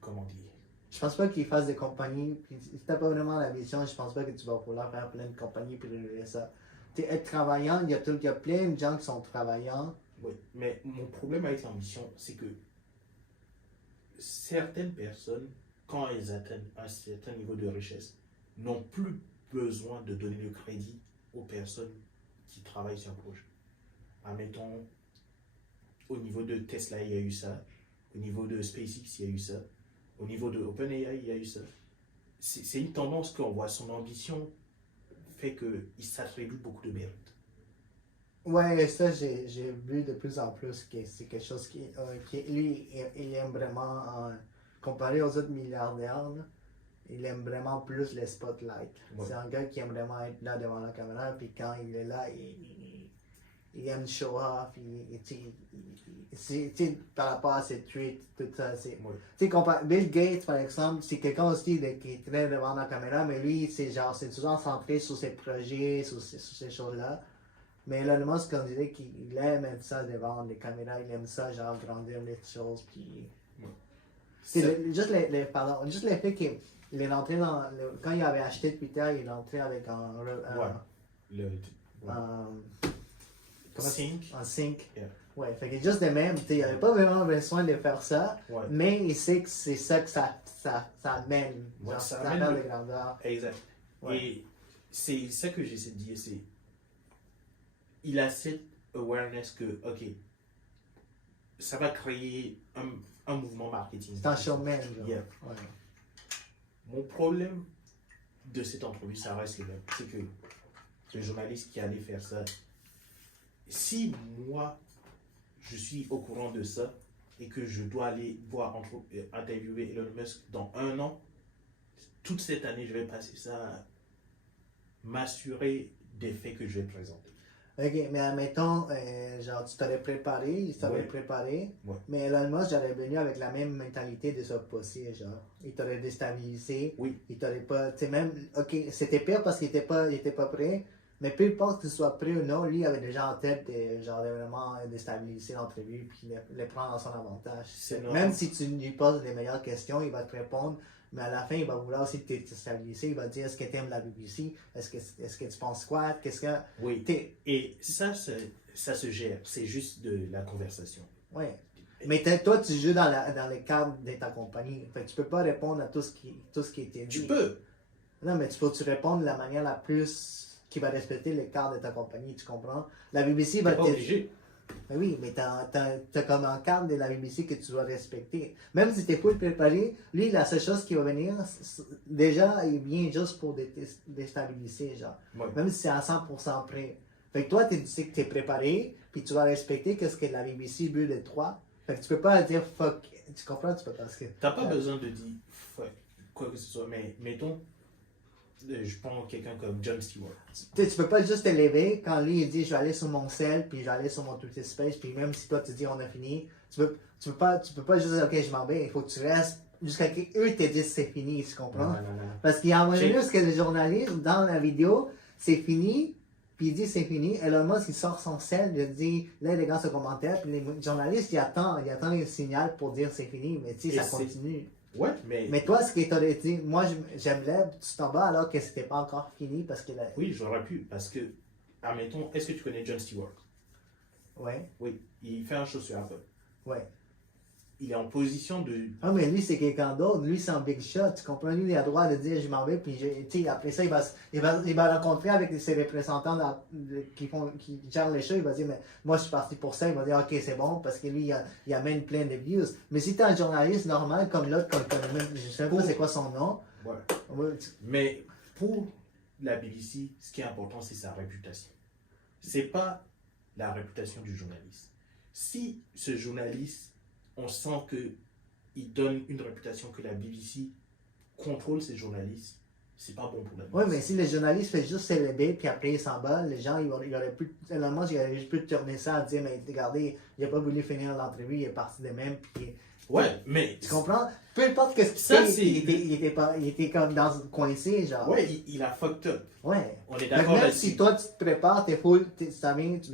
comment dire, Je pense pas qu'ils fassent des compagnies. Puis si t'as pas vraiment l'ambition, je pense pas que tu vas pouvoir faire plein de compagnies puis régler ça. Être travaillant, il y a plein de gens qui sont travaillants. oui, mais mon problème avec l'ambition, c'est que certaines personnes, quand elles atteignent un certain niveau de richesse, n'ont plus besoin de donner le crédit aux personnes qui travaillent sur un projet. Admettons, au niveau de Tesla, il y a eu ça. Au niveau de SpaceX, il y a eu ça. Au niveau de OpenAI, il y a eu ça. C'est une tendance qu'on voit. Son ambition fait qu'il s'attribue beaucoup de mérite. Ouais, ça, j'ai vu de plus en plus que c'est quelque chose qui lui, il aime vraiment, comparé aux autres milliardaires, là, il aime vraiment plus les spotlights. Ouais. C'est un gars qui aime vraiment être là devant la caméra, puis quand il est là, il aime show off, par rapport à ses tweets, tout ça. Ouais. Bill Gates, par exemple, c'est quelqu'un aussi qui est très devant la caméra, mais lui, c'est toujours centré sur ses projets, sur ces choses-là. Mais Elon Musk, on dirait qu'il aime être ça devant les caméras, il aime ça, genre, grandir les choses, puis... Juste le fait qu'il est rentré quand il avait acheté Twitter, il est rentré avec un sync. Yeah. Ouais, fait que juste de même, il n'avait pas vraiment besoin de faire ça, Ouais. mais il sait que c'est ça que ça amène. Ouais, Genre, ça ça amène amène de grandeur. Exact. Ouais. Et c'est ça que j'essaie de dire, c'est il a cette awareness que, ok, ça va créer un mouvement marketing. C'est un showman. Genre. Yeah. Ouais. Mon problème de cette entrevue, ça reste le même. C'est que le journaliste qui allait faire ça, si moi, je suis au courant de ça et que je dois aller interviewer Elon Musk dans 1 an, toute cette année, je vais passer ça à m'assurer des faits que je vais présenter. Ok, mais admettons, genre, tu t'aurais préparé, il t'aurait Ouais. préparé, Ouais. mais Elon Musk, j'aurais venu avec la même mentalité de s'opposer, genre. Il t'aurait déstabilisé, Oui. il t'aurait pas, tu sais, même, ok, c'était pire parce qu'il était pas prêt, mais peu importe que tu sois prêt ou non, lui, il avait déjà en tête de, genre, de vraiment déstabiliser l'entrevue puis les prendre à son avantage. C'est Même normal. si tu lui poses les meilleures questions, il va te répondre. Mais à la fin, il va vouloir aussi te déstabiliser. Il va te dire, est-ce que tu aimes la BBC? Est-ce que tu penses quoi? Qu'est-ce que... Oui. T'es... Et ça se gère. C'est juste de la conversation. Ouais. Mais toi, tu joues dans le cadre de ta compagnie. Fait que tu peux pas répondre à tout ce qui était dit. Tu peux. Non, mais tu répondre de la manière la plus... qui va respecter le cadre de ta compagnie, tu comprends? La BBC va T'es pas obligé. Ben oui, mais t'as comme un cadre de la BBC que tu dois respecter. Même si t'es full préparé, lui, la seule chose qui va venir, déjà, il vient juste pour déstabiliser, genre. Ouais. Même si c'est à 100% prêt. Fait que toi, tu sais que t'es préparé, puis tu vas respecter ce que la BBC veut de toi. Fait que tu peux pas dire fuck. Tu comprends? Tu peux pas. T'as pas besoin de dire fuck, quoi que ce soit, mais mettons, je prends quelqu'un comme Jon Stewart. Tu peux pas juste te lever quand lui il dit je vais aller sur mon cell puis je vais aller sur mon Twitter Space puis même si toi tu dis on a fini, tu peux pas juste dire ok je m'en vais, il faut que tu restes jusqu'à ce qu'eux te disent c'est fini, tu comprends? Non. Parce qu'il y a un moment donné où que le journaliste, dans la vidéo, c'est fini, puis il dit c'est fini. Elon Musk, il sort son sel, il dit, là, les gars se commentaient, puis les journalistes, ils attendent un signal pour dire c'est fini, mais tu sais, Et ça continue. Ouais, mais. Mais toi, ce que tu as dit, moi, j'aimerais, tu t'en vas alors que c'était pas encore fini parce que là. Oui, j'aurais pu, parce que, admettons, est-ce que tu connais Jon Stewart? Ouais, Oui, il fait un show sur Apple. ouais. Il est en position de. Ah, mais lui, c'est quelqu'un d'autre. Lui, c'est un big shot. Tu comprends? Lui, il a le droit de dire je m'en vais. Puis, tu sais, après ça, il va rencontrer avec ses représentants qui gèrent les shows. Il va dire mais moi, je suis parti pour ça. Il va dire ok, c'est bon parce que lui, il amène plein de views. Mais si tu es un journaliste normal comme l'autre, je sais pas c'est quoi son nom. Ouais. Ouais, Mais pour la BBC, ce qui est important, c'est sa réputation. C'est pas la réputation du journaliste. Si ce journaliste, on sent qu'il donne une réputation que la BBC contrôle ses journalistes, c'est pas bon pour la BBC. ouais, mais si le journaliste fait juste célébrer, puis après il s'en va, les gens, il aurait pu, finalement, il aurait juste pu tourner ça à dire, mais regardez, il n'a pas voulu finir l'entrevue, il est parti de même, puis. Ouais, mais. Tu comprends? Peu importe ce qu'il Ça, fait, c'est- il était comme coincé, genre. Ouais, il a fucked up. Ouais. On est Mais d'accord même là-dessus. si toi, tu te prépares, t'es full, tu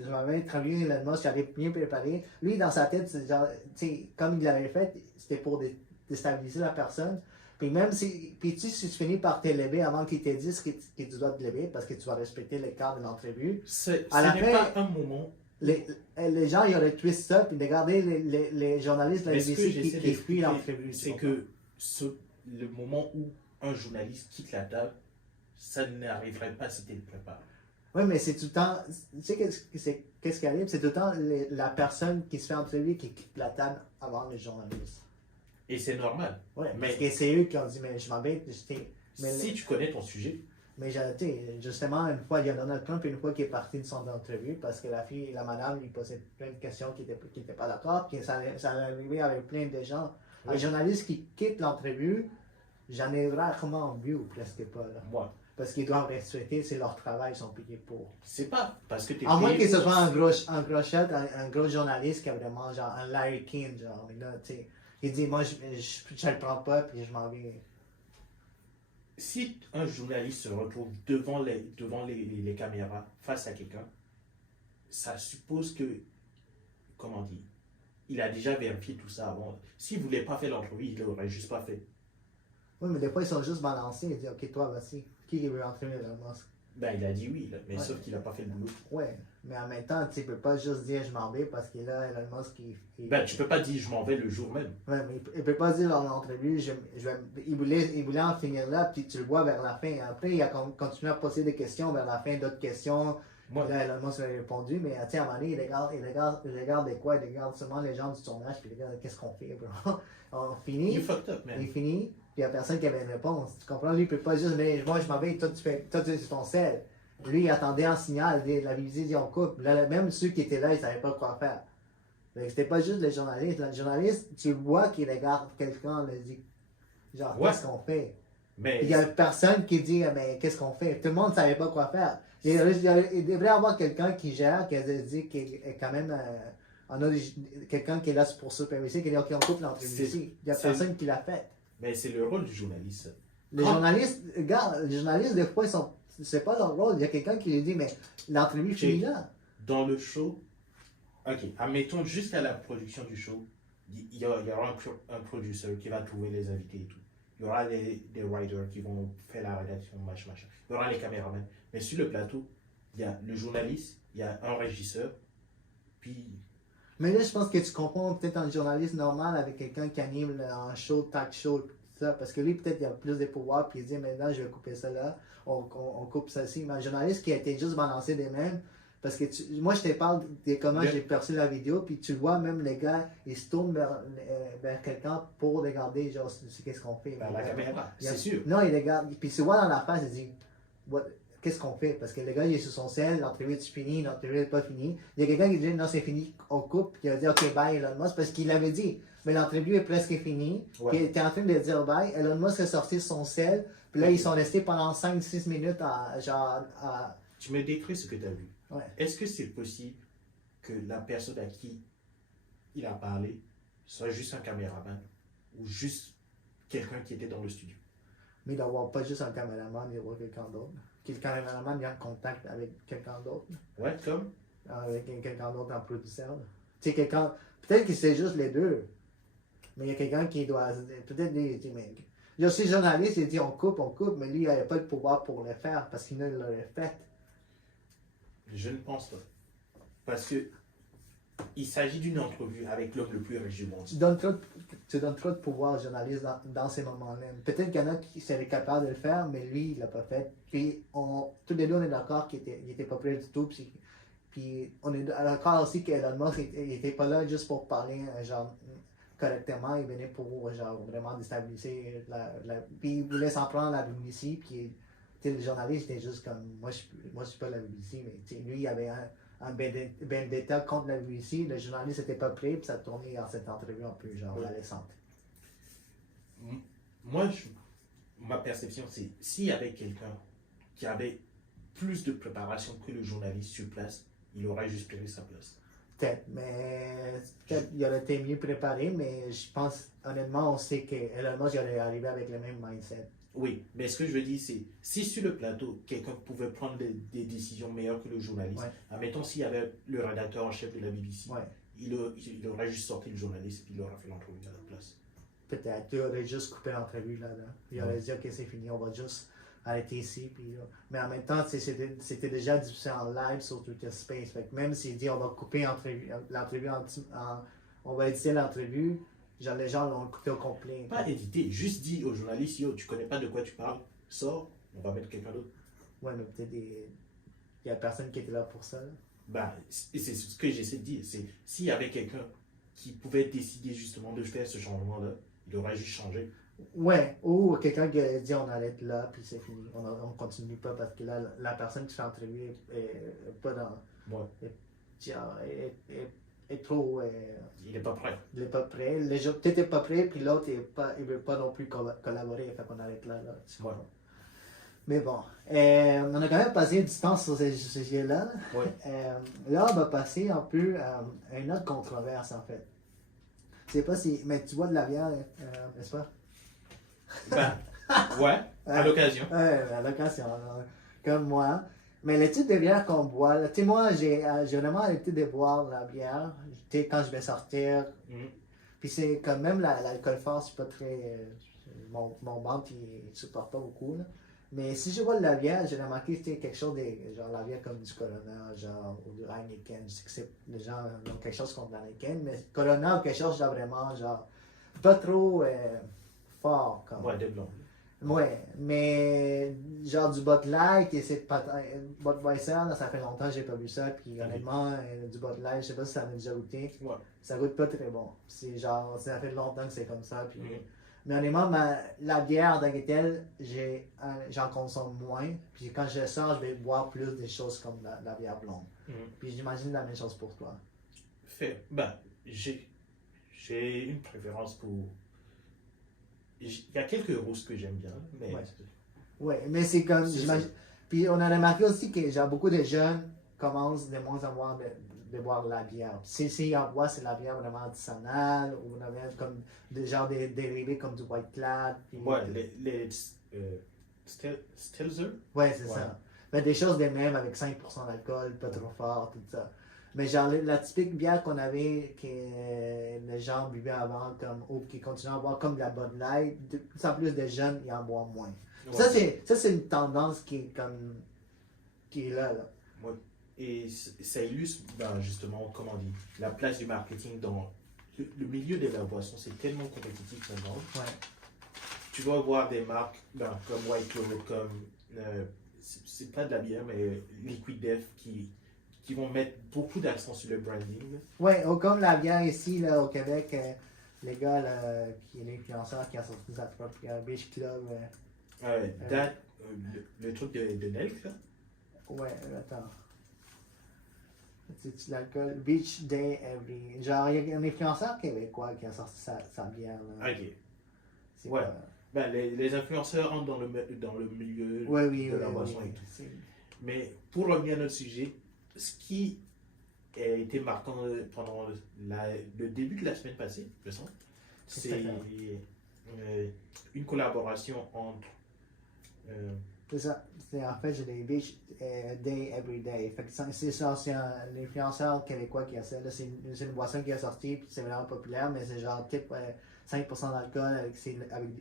m'avais travaillé Elon Musk, j'avais bien préparé. Lui, dans sa tête, c'est genre, tu sais, comme il l'avait fait, c'était pour déstabiliser la personne. Puis même si, puis tu sais, si tu finis par te lever avant qu'il te dise que tu dois te lever, parce que tu vas respecter le cadre de l'entrevue, Ce à la n'est fin- pas un moment. les gens, ils auraient twist ça, puis regarder les journalistes de la Mais ce que BBC j'essaie qui fuient d'expliquer, l'entrevue. c'est que le moment où un journaliste quitte la table, ça n'arriverait pas si tu le prépares. Oui, mais c'est tout le temps. Tu sais, qu'est-ce qui arrive? C'est tout le temps la personne qui se fait entrevue qui quitte la table avant le journaliste. Et c'est normal. Oui, Mais- parce que c'est eux qui ont dit, mais je m'en vais. Mais, Si tu connais ton sujet, mais tu sais, justement, une fois, il y a Donald Trump, une fois qu'il est parti de son entrevue, parce que la madame lui posait plein de questions qui n'étaient pas d'accord, puis ça allait arriver avec plein de gens. Oui. Un journaliste qui quitte l'entrevue, j'en ai rarement vu ou presque pas. Là. moi, Parce qu'ils doivent respecter, c'est leur travail, ils sont payés pour. c'est pas parce que tu es À moins payé que ce pour- soit un gros chef, un gros journaliste qui a vraiment genre un Larry King, genre, là, tu sais. Il dit, moi, je le prends pas, puis je m'en vais. Si un journaliste se retrouve devant les caméras face à quelqu'un, ça suppose que, comment dire, il a déjà vérifié tout ça avant. S'il ne voulait pas faire l'entrevue, il ne l'aurait juste pas fait. Oui, mais des fois, ils sont juste balancés. Ils disent, OK, toi, vas-y. Qui veut entrer Elon Musk? Ben, il a dit oui, là, mais Ouais. sauf qu'il n'a pas fait le boulot. Ouais, mais en même temps, tu peux pas juste dire, je m'en vais, parce que là, Elon Musk, Ben, tu peux pas dire je m'en vais le jour même. Ouais, mais il peut pas dire dans l'entrevue, il voulait en finir là, puis tu le vois vers la fin. Après, il a continué à poser des questions vers la fin, d'autres questions. Moi, Là, Elon Musk a répondu, mais tu sais, à un moment donné, il regarde de quoi? Il regarde seulement les gens du tournage, puis il regarde qu'est-ce qu'on fait, bro. On finit, you fucked up, man. il finit, puis il n'y a personne qui avait une réponse. Tu comprends? Lui, il peut pas juste dire, moi, je m'en vais, toi, tu c'est ton sel. Lui, il attendait un signal, la BBC dit, on coupe. Là, même ceux qui étaient là, ils ne savaient pas quoi faire. Fait que c'était pas juste les journalistes. Le journaliste, tu vois qu'il regarde quelqu'un, il dit, genre, Ouais. qu'est-ce qu'on fait? Mais Il y a personne qui dit, mais qu'est-ce qu'on fait? Tout le monde ne savait pas quoi faire. Il devrait y avoir quelqu'un qui gère, qui a dit qu'il est quand même quelqu'un qui est là pour superviser, qui dit, OK, on coupe l'entrevue C'est- ici. Il n'y a c'est- personne qui l'a fait. mais c'est le rôle du journaliste. ça. Les Quand- journalistes, regarde, les journalistes, des fois, c'est pas leur rôle. Il y a quelqu'un qui lui dit, mais l'entrevue finit là. Dans le show, ok, admettons jusqu'à la production du show, il y aura un producer qui va trouver les invités et tout. Il y aura des writers qui vont faire la rédaction, machin. Il y aura les caméramans. Mais sur le plateau, il y a le journaliste, il y a un régisseur, puis Mais là, je pense que tu comprends peut-être un journaliste normal avec quelqu'un qui anime un show, talk show, tout ça, parce que lui, peut-être, il a plus de pouvoir, puis il dit, maintenant, je vais couper ça là, on coupe ça ici. Mais un journaliste qui a été juste balancé des mêmes, parce que moi, je te parle de comment j'ai perçu la vidéo, puis tu vois, même les gars, ils se tournent vers quelqu'un pour regarder, genre, qu'est-ce qu'on fait. la caméra, Il y a- c'est sûr. Non, il regarde, puis tu vois dans la face, il dit, qu'est-ce qu'on fait? Parce que le gars, il est sur son sel, l'entrevue est finie, l'entrevue n'est pas finie. Il y a quelqu'un qui dit, non, c'est fini, on coupe, puis il a dit, OK, bye, Elon Musk, parce qu'il l'avait dit, mais l'entrevue est presque finie. Ouais. Puis il était en train de dire bye, Elon Musk est sorti de son sel, puis là, ils sont restés pendant 5-6 minutes à. Tu me décris ce que tu as vu. Ouais. Est-ce que c'est possible que la personne à qui il a parlé soit juste un caméraman ou juste quelqu'un qui était dans le studio. Mais d'avoir pas juste un caméraman, il y aura quelqu'un d'autre. Que le caméraman est en contact avec quelqu'un d'autre. Ouais, comme? Avec quelqu'un d'autre en producteur. Tu sais, quelqu'un. Peut-être que c'est juste les deux. Mais il y a quelqu'un qui doit. Peut-être des. Mais, il y a aussi le journaliste, il dit on coupe, mais lui, il n'avait pas le pouvoir pour le faire parce qu'il ne l'aurait fait. Je ne pense pas. Parce que il s'agit d'une entrevue avec l'homme le plus riche du monde. Tu donnes trop de pouvoir au journaliste dans ces moments-là. Peut-être qu'il y en a qui seraient capables de le faire, mais lui, il l'a pas fait. Puis, tous les deux, on est d'accord qu'il était pas prêt du tout. Puis on est d'accord aussi qu'Elon Musk, il était pas là juste pour parler, genre, correctement. Il venait pour, genre, vraiment déstabiliser puis il voulait s'en prendre à la BBC. Puis, tu sais, le journaliste était juste comme, moi, je suis pas la BBC, mais tu sais, lui, il avait un vendetta contre la BBC. Le journaliste n'était pas prêt, puis ça tournait dans cette entrevue un peu, genre, laissante. Moi, ma perception, c'est s'il y avait quelqu'un qui avait plus de préparation que le journaliste sur place, il aurait juste pris sa place. Peut-être, mais peut-être il aurait été mieux préparé, mais je pense, honnêtement, on sait qu'Elon Musk aurait arrivé avec le même mindset. Oui, mais ce que je veux dire, c'est si sur le plateau, quelqu'un pouvait prendre des décisions meilleures que le journaliste, admettons s'il y avait le rédacteur en chef de la BBC, il aurait juste sorti le journaliste et puis il aurait fait l'entrevue à la place. Peut-être, il aurait juste coupé l'entrevue là. Il aurait dit, ok, c'est fini, on va juste arrêter ici. Puis, mais en même temps, c'était déjà diffusé en live sur Twitter Space. Fait que même s'il dit, on va couper l'entrevue, on va éditer l'entrevue, genre les gens l'ont écouté au complet. Pas éditer, juste dire aux journalistes, yo, tu connais pas de quoi tu parles, sors, on va mettre quelqu'un d'autre. Ouais, mais peut-être il y a personne qui était là pour ça. Là. Ben, c'est ce que j'essaie de dire, c'est s'il y avait quelqu'un qui pouvait décider justement de faire ce changement-là, il aurait juste changé. Ouais, ou quelqu'un qui a dit on arrête là, puis c'est fini. On continue pas parce que là, la personne qui fait l'entrevue est pas dans. Ouais. Est trop. Il n'est pas prêt. Il n'est pas prêt. Peut-être n'est pas prêt, puis l'autre il veut pas non plus collaborer, fait qu'on arrête là. Ouais. Mais bon, on a quand même passé du temps sur ce sujet-là. Ouais. Là, on va passer un peu à une autre controverse en fait. Je sais pas si. Mais tu bois de la bière, n'est-ce pas? Ben, ouais, à l'occasion. Ouais, à l'occasion, comme moi. Mais le type de bière qu'on boit, tu sais, moi, j'ai vraiment arrêté de boire la bière, tu sais, quand je vais sortir. Puis c'est quand même l'alcool fort, c'est pas très. Mon ventre, il supporte pas beaucoup, là. Mais si je bois de la bière, j'ai remarqué que c'était quelque chose de. Genre la bière comme du Corona, genre, ou du Heineken. Je sais que les gens ont quelque chose contre l'Heineken, mais Corona ou quelque chose, genre vraiment, genre, pas trop fort, comme. Ouais, des blondes. Ouais, mais genre du Bud Light et c'est Budweiser, là, ça fait longtemps que j'ai pas vu ça, puis honnêtement, du Bud Light, je sais pas si ça m'a déjà goûté, ça goûte pas très bon. C'est genre, ça fait longtemps que c'est comme ça, puis... Mais honnêtement, la bière en tant que telle, j'en consomme moins, puis quand je sors, je vais boire plus des choses comme la bière blonde. Puis j'imagine la même chose pour toi. Ben, j'ai une préférence pour... Il y a quelques roses que j'aime bien, mais... Ouais, mais c'est comme, j'imagine... Puis on a remarqué aussi que genre, beaucoup de jeunes commencent de moins en moins de boire de la bière. Si en boit, c'est la bière vraiment artisanale, ou on avait comme des dérivés comme du White Clad. Puis, ouais, les Stelzer. Ouais, c'est ça. Mais des choses de même avec 5% d'alcool, pas trop fort, tout ça. Mais genre la typique bière qu'on avait, que les gens buvaient avant, ou qui continuent à boire comme de la Bud Light, de plus en plus de jeunes, ils en boivent moins. Ouais. Ça, c'est une tendance qui est là. Ouais. Et ça illustre justement, comment on dit, la place du marketing dans le milieu de la boisson. C'est tellement compétitif maintenant. Ouais. Tu vas voir des marques comme White Claw, comme, c'est pas de la bière, mais Liquid Death qui vont mettre beaucoup d'accent sur le branding. Ouais, comme la bière ici là, au Québec, les gars là, qui est l'influenceur qui a sorti sa propre Beach Club. Le truc de Nelk là? Ouais, attends. C'est l'alcool. Beach Day Every. Genre, il y a un influenceur québécois qui a sorti sa bière. Là. Ok. Ouais. Ben, les influenceurs entrent dans le milieu de la boisson et tout. Mais pour revenir à notre sujet, ce qui a été marquant pendant le début de la semaine passée, je sens, c'est une collaboration entre. C'est ça. En fait, j'ai des Beach Day Every Day. Fait que c'est ça, c'est un influenceur québécois qui a ça. Là, c'est une boisson qui est sortie, puis c'est vraiment populaire, mais c'est genre type 5% d'alcool avec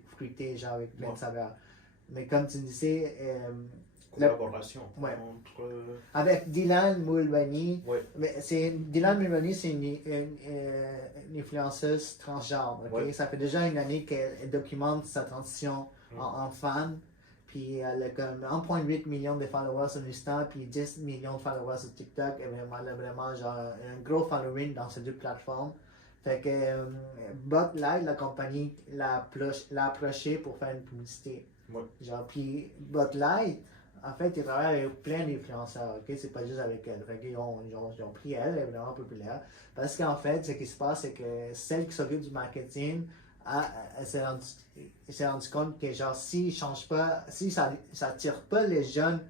fruité, genre avec plein de saveurs. Mais comme tu disais, Collaboration ouais. entre. Avec Dylan Mulvaney. Ouais. Dylan Mulvaney, c'est une influenceuse transgenre. Okay? Ouais. Ça fait déjà une année qu'elle documente sa transition en fan. Puis elle a comme 1,8 million de followers sur Insta, puis 10 millions de followers sur TikTok. Elle a vraiment genre un gros following dans ces deux plateformes. Fait que Bud Light, la compagnie, l'a approché pour faire une publicité. Ouais. Genre, puis Bud Light, en fait, ils travaillent avec plein d'influenceurs, ok? C'est pas juste avec elle. Fait qu'ils ont pris elle, elle est vraiment populaire. Parce qu'en fait, ce qui se passe, c'est que celle qui s'occupe du marketing, elle s'est rendu compte que genre, s'ils changent pas, si ça attire pas les jeunes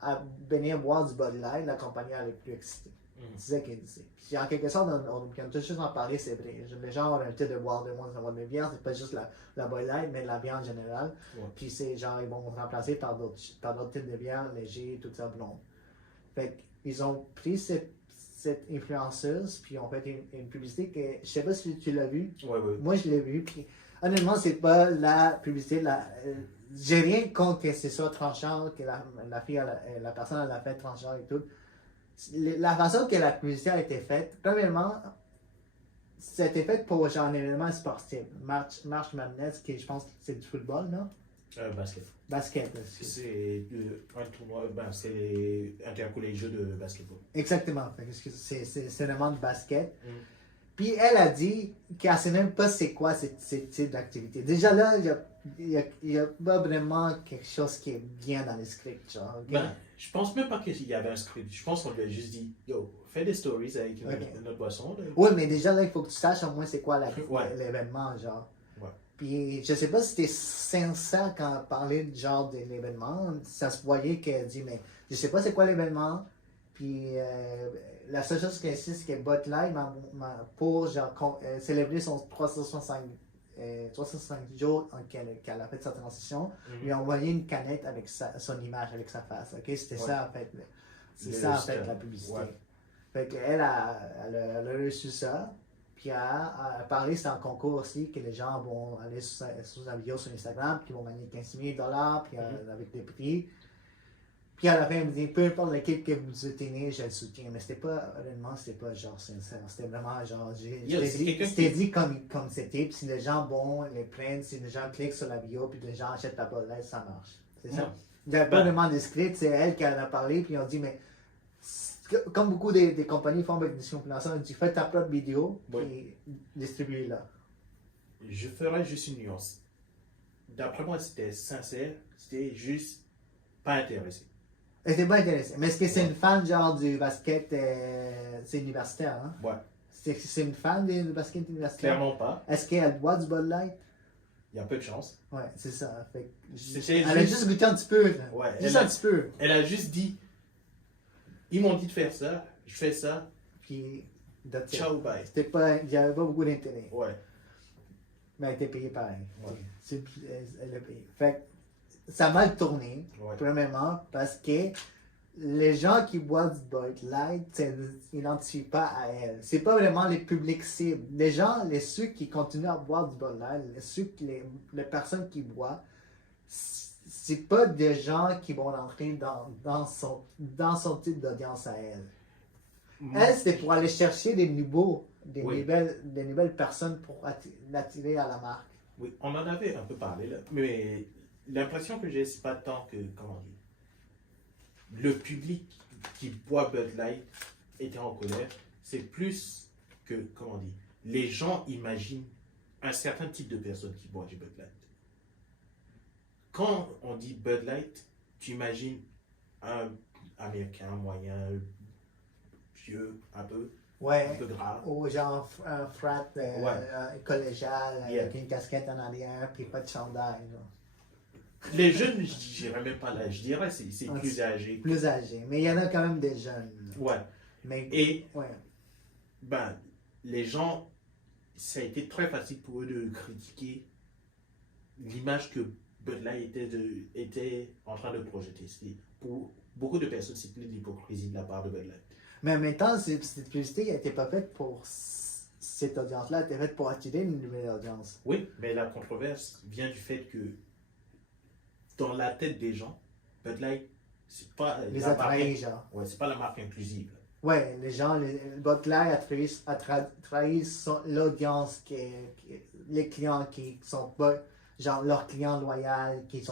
à venir boire du Bud Light, la compagnie elle est plus excitée. C'est ça qu'elle disait. Puis en quelque sorte, on vient tout juste en parler, c'est vrai. Les gens ont l'habitude de boire de moins en moins de bière, c'est pas juste la Bud Light, mais la bière en général. Ouais. Puis c'est genre, ils vont remplacer par d'autres types de bières légers, tout ça blonde. Fait qu'ils ont pris cette influenceuse, puis ont fait une publicité que je sais pas si tu l'as vue. Ouais. Moi, je l'ai vue, puis honnêtement, c'est pas la publicité, j'ai rien contre que ce soit transgenre, que la fille, la personne, elle a fait transgenre et tout. La façon que la publicité a été faite, premièrement, c'était fait pour genre un événement sportif. March Madness, qui je pense que c'est du football, non? Basket. Basket. C'est un tournoi, c'est intercollégieux de basketball. Exactement. C'est un événement de basket. Puis elle a dit qu'elle ne sait même pas c'est quoi ce type d'activité. Déjà là, il y a pas vraiment quelque chose qui est bien dans le script. Genre, okay? Je pense même pas qu'il y avait un script. Je pense qu'on lui a juste dit, yo, fais des stories avec notre boisson. Oui, mais déjà là, il faut que tu saches au moins c'est quoi l'événement, genre. Ouais. Puis je sais pas si c'était sincère quand elle parlait de genre de l'événement. Ça se voyait qu'elle dit, mais je sais pas c'est quoi l'événement. Puis la seule chose qu'elle sait, c'est que Bud Light, pour genre, célébrer son 365 jours qu'elle a fait sa transition, lui a envoyé une canette avec son image, avec sa face. Okay? C'était ça en fait. C'est ça en fait la publicité. Ouais. Fait qu'elle a reçu ça. Puis elle a parlé, c'est un concours aussi, que les gens vont aller sous la vidéo sur Instagram, puis ils vont gagner 15 000 $, puis avec des prix. Puis à la fin, elle me dit, peu importe l'équipe que vous soutenez, je le soutiens. Mais c'était pas, honnêtement, c'était pas genre sincère. C'était vraiment genre, c'était dit comme c'était. Puis si les gens vont les prennent, si les gens cliquent sur la vidéo, puis les gens achètent la Bud Light, ça marche. C'est ça. Il n'y avait pas vraiment de script, c'est elle qui en a parlé, puis on dit, mais comme beaucoup des compagnies font avec des influenceurs, on dit, fais ta propre vidéo, puis distribue-la. Je ferai juste une nuance. D'après moi, c'était sincère, c'était juste pas intéressé. Elle était pas intéressée. Mais est-ce que c'est une fan genre du basket, c'est universitaire, hein? Ouais. C'est une fan du basket universitaire? Clairement pas. Est-ce qu'elle boit du Bud Light? Il y a peu de chance. Ouais, c'est ça. Fait, elle a juste goûté un petit peu. Là. Ouais, juste un petit peu. Elle a juste dit, ils m'ont dit de faire ça, je fais ça. Puis, ciao, bye. Il n'y avait pas beaucoup d'intérêt. Ouais. Mais elle était payée pareil. Ouais. Elle a payé. Fait ça a mal tourné, premièrement, parce que les gens qui boivent du Bud Light ne s'identifient pas à elle. C'est pas vraiment les publics cibles. Les gens, ceux qui continuent à boire du Bud Light, les personnes qui boivent, c'est pas des gens qui vont rentrer dans son type d'audience à elle. Elle, c'était pour aller chercher des nouvelles personnes pour l'attirer à la marque. Oui, on en avait un peu parlé là, mais l'impression que j'ai, c'est pas tant que, comment dire, le public qui boit Bud Light était en colère, c'est plus que, comment dire, les gens imaginent un certain type de personne qui boit du Bud Light. Quand on dit Bud Light, tu imagines un Américain moyen, vieux, un peu gras. Ou genre un frat collégial avec une casquette en arrière, puis pas de chandail. Genre. Les jeunes, je dirais même pas là, je dirais c'est plus âgé. Plus âgé, mais il y en a quand même des jeunes. Ouais. Mais, les gens, ça a été très facile pour eux de critiquer l'image que Bud Light était en train de projeter. Pour beaucoup de personnes, c'était de l'hypocrisie de la part de Bud Light. Mais en même temps, cette publicité n'était pas faite pour cette audience-là, elle était faite pour attirer une nouvelle audience. Oui, mais la controverse vient du fait que dans la tête des gens, Bud Light, c'est pas Les la a marque, trahis, genre. ouais, c'est pas la marque inclusive. Ouais, les gens, Bud Light a trahi l'audience, les clients qui sont pas, genre leurs clients loyaux, qui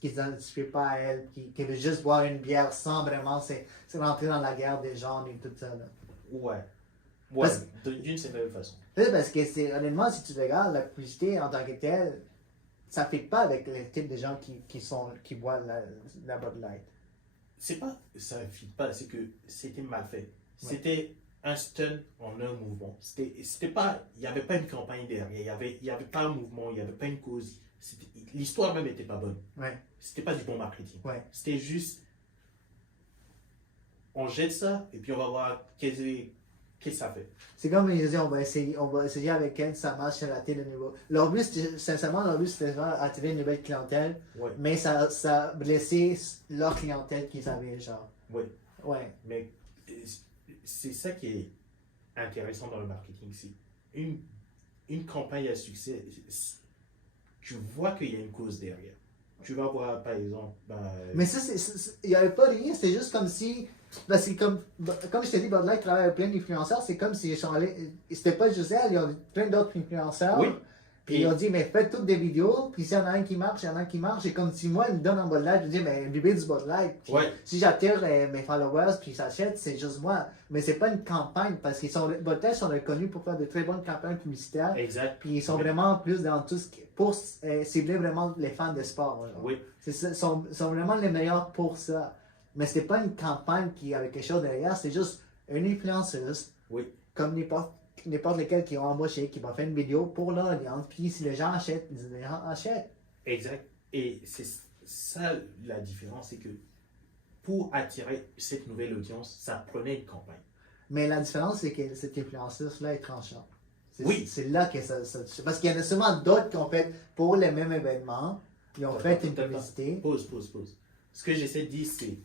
s'identifient pas à elle, qui veulent juste boire une bière sans vraiment c'est rentrer dans la guerre des gens et tout ça. Là. Ouais. Parce- D'une certaine façon. Parce que honnêtement, si tu regardes la publicité en tant que telle, ça ne fit pas avec le type de gens qui boivent la Bud Light. C'est pas, ça ne fit pas, c'est que c'était mal fait. Ouais. C'était un stun en un mouvement. C'était pas, il n'y avait pas une campagne derrière, il y avait pas un mouvement, il n'y avait pas une cause. L'histoire même n'était pas bonne. Ouais. C'était pas du bon marketing. Ouais. C'était juste, on jette ça et puis on va voir qu'est-ce que ça fait. C'est comme ils disaient, on va essayer avec elle, ça marche, c'est raté de nouveau. Leur but, sincèrement, c'était vraiment attirer une nouvelle clientèle, Ouais. mais ça a blessé leur clientèle qu'ils avaient, genre. Ouais. Ouais. Mais c'est ça qui est intéressant dans le marketing. C'est une campagne à succès. Tu vois qu'il y a une cause derrière. Tu vas voir, par exemple. Mais ça, il n'y avait pas rien, c'était juste comme si. Parce que comme je t'ai dit, Bud Light travaille avec plein d'influenceurs, c'est comme si c'était pas juste elle, il y a plein d'autres influenceurs. Oui. Puis ils ont dit, mais faites toutes des vidéos, puis s'il y en a un qui marche, il y en a un qui marche. Et comme si moi, ils me donnent un Bud Light, je dis, mais buvez du Bud Light. Puis Ouais. si j'attire mes followers, puis ils s'achètent, c'est juste moi. Mais c'est pas une campagne, parce qu'ils sont, Bud Light sont reconnus pour faire de très bonnes campagnes publicitaires. Exact. Puis ils sont vraiment plus dans tout ce qui. Pour cibler vraiment les fans de sport. Genre. Oui. Ils sont vraiment les meilleurs pour ça. Mais c'était pas une campagne qui avait quelque chose derrière, c'est juste une influenceuse, Oui. comme n'importe lequel qui ont embauché, qui va faire une vidéo pour leur audience, puis si les gens achètent, les gens achètent. Exact. Et c'est ça la différence, c'est que pour attirer cette nouvelle audience, ça prenait une campagne. Mais la différence, c'est que cette influenceuse-là est tranchante. Oui. C'est là que ça. Parce qu'il y en a souvent d'autres qui ont fait pour le même événement, ils ont fait une publicité. Pause. Ce que j'essaie de dire, c'est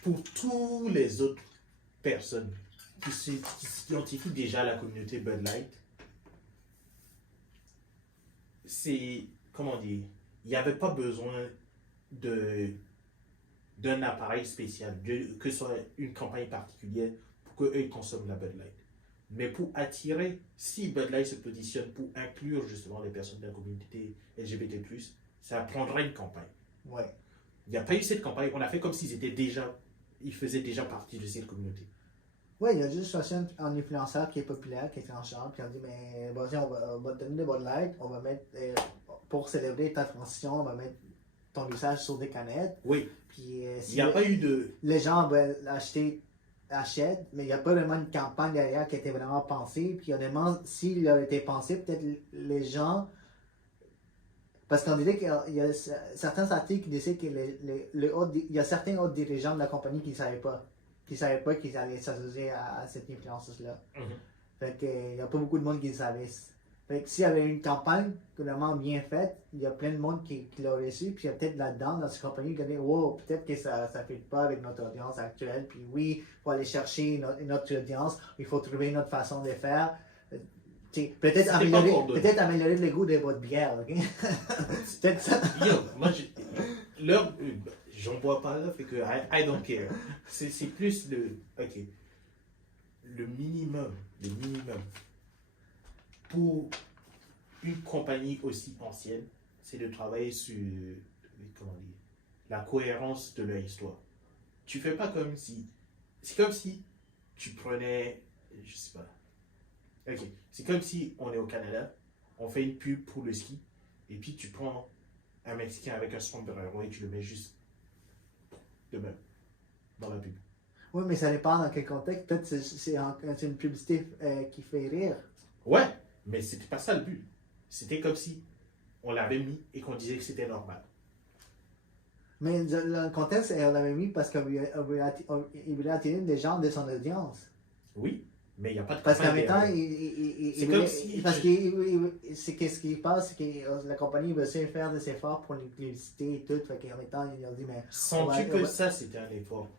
pour tous les autres personnes qui s'identifient déjà à la communauté Bud Light, c'est, comment dire, il n'y avait pas besoin d'un appareil spécial, que ce soit une campagne particulière pour qu'eux consomment la Bud Light. Mais pour attirer, si Bud Light se positionne pour inclure justement les personnes de la communauté LGBT+, ça prendra une campagne. Ouais. Il n'y a pas eu cette campagne, on a fait comme ils faisaient déjà partie de cette communauté. Oui, il y a juste cherché un influenceur qui est populaire, qui est tranchant, puis on dit, mais vas-y, on va te donner des Bud Light, on va mettre, pour célébrer ta transition, on va mettre ton visage sur des canettes. Oui. Puis Il n'y a pas eu de... Les gens veulent achètent, mais il n'y a pas vraiment une campagne derrière qui a été vraiment pensée. Puis honnêtement, s'il a été pensé, peut-être les gens. Parce qu'on dirait qu'il y a certains articles qui disaient que il y a certains hauts dirigeants de la compagnie qui ne savaient pas. Qui ne savaient pas qu'ils allaient s'associer à cette influenceuse-là. Fait qu'il n'y a pas beaucoup de monde qui le savait. Fait que s'il y avait une campagne vraiment bien faite, il y a plein de monde qui l'aurait su, puis il y a peut-être là-dedans, dans cette compagnie, qui a dit, wow, peut-être que ça ne fait pas avec notre audience actuelle, puis oui, il faut aller chercher notre audience, il faut trouver une autre façon de faire. Peut-être améliorer le goût de votre bière, ok? Peut-être ça. Yo, moi, j'en bois pas là, fait que I don't care. C'est plus le minimum pour une compagnie aussi ancienne, c'est de travailler sur, comment dire, la cohérence de leur histoire. Tu fais pas comme si, c'est comme si tu prenais, je sais pas, ok, c'est comme si on est au Canada, on fait une pub pour le ski, et puis tu prends un Mexicain avec un sombrero et tu le mets juste de même dans la pub. Oui, mais ça dépend dans quel contexte. Peut-être c'est une publicité qui fait rire. Ouais, mais c'était pas ça le but. C'était comme si on l'avait mis et qu'on disait que c'était normal. Mais le contexte, on l'avait mis parce qu'il voulait attirer des gens de son audience. Oui, mais il n'y a pas de Parce qu'en campagne même temps, derrière. C'est comme si parce que c'est qu'est-ce qui passe, c'est que la compagnie veut essayer de faire des efforts pour l'inclusivité et tout. Fait qu'en même temps, ils ont dit, mais Sens-tu que ça, c'était un effort?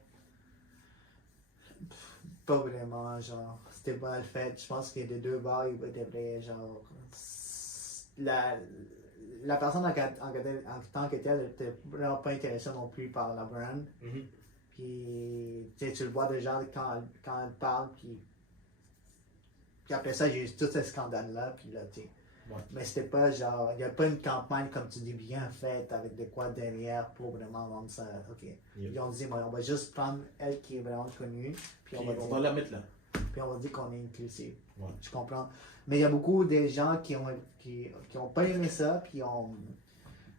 pas vraiment, genre, c'était mal fait. Je pense que des deux bords, ils devraient, genre, la personne en tant que telle n'était vraiment pas intéressée non plus par la brand. Mhm. Puis, tu le vois déjà quand elle parle, puis après ça, j'ai eu tout ce scandale-là, puis là, tu sais. Ouais. Mais c'était pas genre, il n'y a pas une campagne, comme tu dis, bien faite avec de quoi derrière pour vraiment vendre ça. Ok. Yep. Ils ont dit, bon, on va juste prendre elle qui est vraiment connue, puis Puis on va la mettre là. puis on va dire qu'on est inclusif. Ouais. Je comprends. Mais il y a beaucoup de gens qui ont pas aimé ça, puis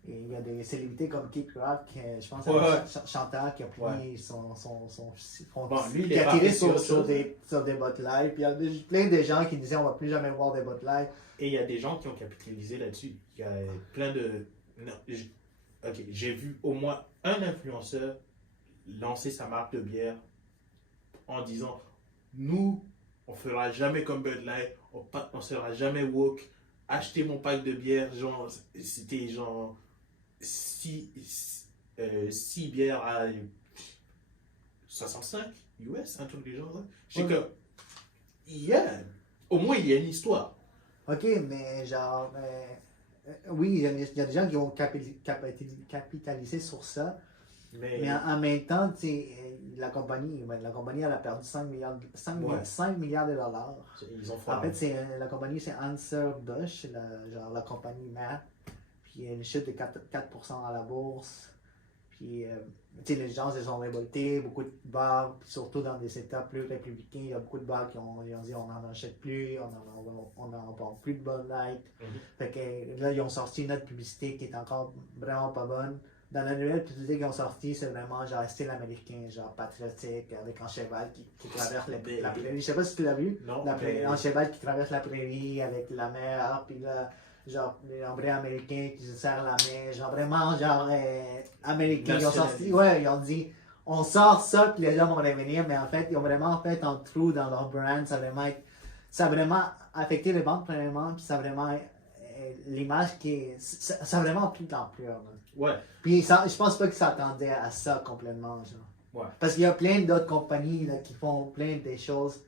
il y a des célébrités comme Kid Rock, je pense que c'est un chanteur qui a pris son Bon, lui, il qui est a tiré parti sur sur autre chose. sur des bottes live. Puis il y a plein de gens qui disaient on va plus jamais voir des bottes live. Et il y a des gens qui ont capitalisé là-dessus. Il y a plein de... Non, ok, j'ai vu au moins un influenceur lancer sa marque de bière en disant nous, on fera jamais comme Bud Light, on sera jamais woke. Achetez mon pack de bière, genre, c'était genre 6 bières à 65 US, un truc du genre. Je sais Ouais. que, au moins il y a une histoire. Ok, mais genre, oui, il y a des gens qui ont capitalisé sur ça. Mais en même temps, tu sais, la compagnie elle a perdu 5 milliards, Ouais. 5 milliards de dollars. Ils ont En fait. fait, la compagnie, c'est Anheuser-Busch, genre la compagnie mère. Puis il y a une chute de 4% à la bourse. Puis, tu sais, les gens se sont révoltés, beaucoup de bars, puis surtout dans des secteurs plus républicains, il y a beaucoup de bars qui ont dit on n'en achète plus, on n'en vend plus de Bud Light. Fait que là, ils ont sorti une autre publicité qui est encore vraiment pas bonne. Dans la nouvelle publicité qu'ils ont sorti, c'est vraiment genre style américain, genre patriotique, avec un cheval qui traverse la prairie. Je sais pas si tu l'as vu. Non, Un cheval qui traverse la prairie avec la mer, puis là, genre un vrai américain qui se serre la main, genre vraiment genre américain. Ils ont sorti, ouais, ils ont dit on sort ça puis les gens vont revenir, mais en fait, ils ont vraiment fait un trou dans leur brand, ça a vraiment affecté les ventes premièrement, puis ça a vraiment l'image ça a vraiment pris de l'ampleur. Là. Ouais. Puis je pense pas qu'ils s'attendaient à ça complètement, genre. Ouais. Parce qu'il y a plein d'autres compagnies là, qui font plein de choses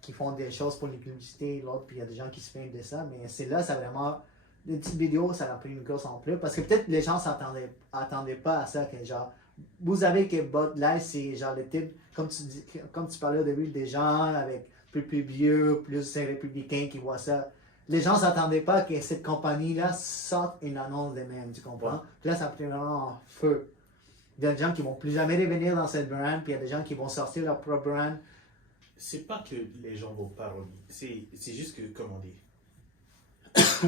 qui font des choses pour l'inclusivité, l'autre, puis il y a des gens qui se plaignent de ça, mais c'est là, ça vraiment, les petites vidéos, ça a pris une grosse ampleur, parce que peut-être les gens s'attendaient pas à ça, que genre, vous savez que Bud Light, c'est genre le type, comme tu parlais au début, des gens avec plus vieux, plus républicains qui voient ça. Les gens s'attendaient pas que cette compagnie-là sorte une annonce de même, tu comprends? Ouais. Puis là, ça a pris vraiment en feu. Il y a des gens qui vont plus jamais revenir dans cette brand, puis il y a des gens qui vont sortir leur propre brand. C'est pas que les gens vont pas revenir, c'est juste que, comment dire,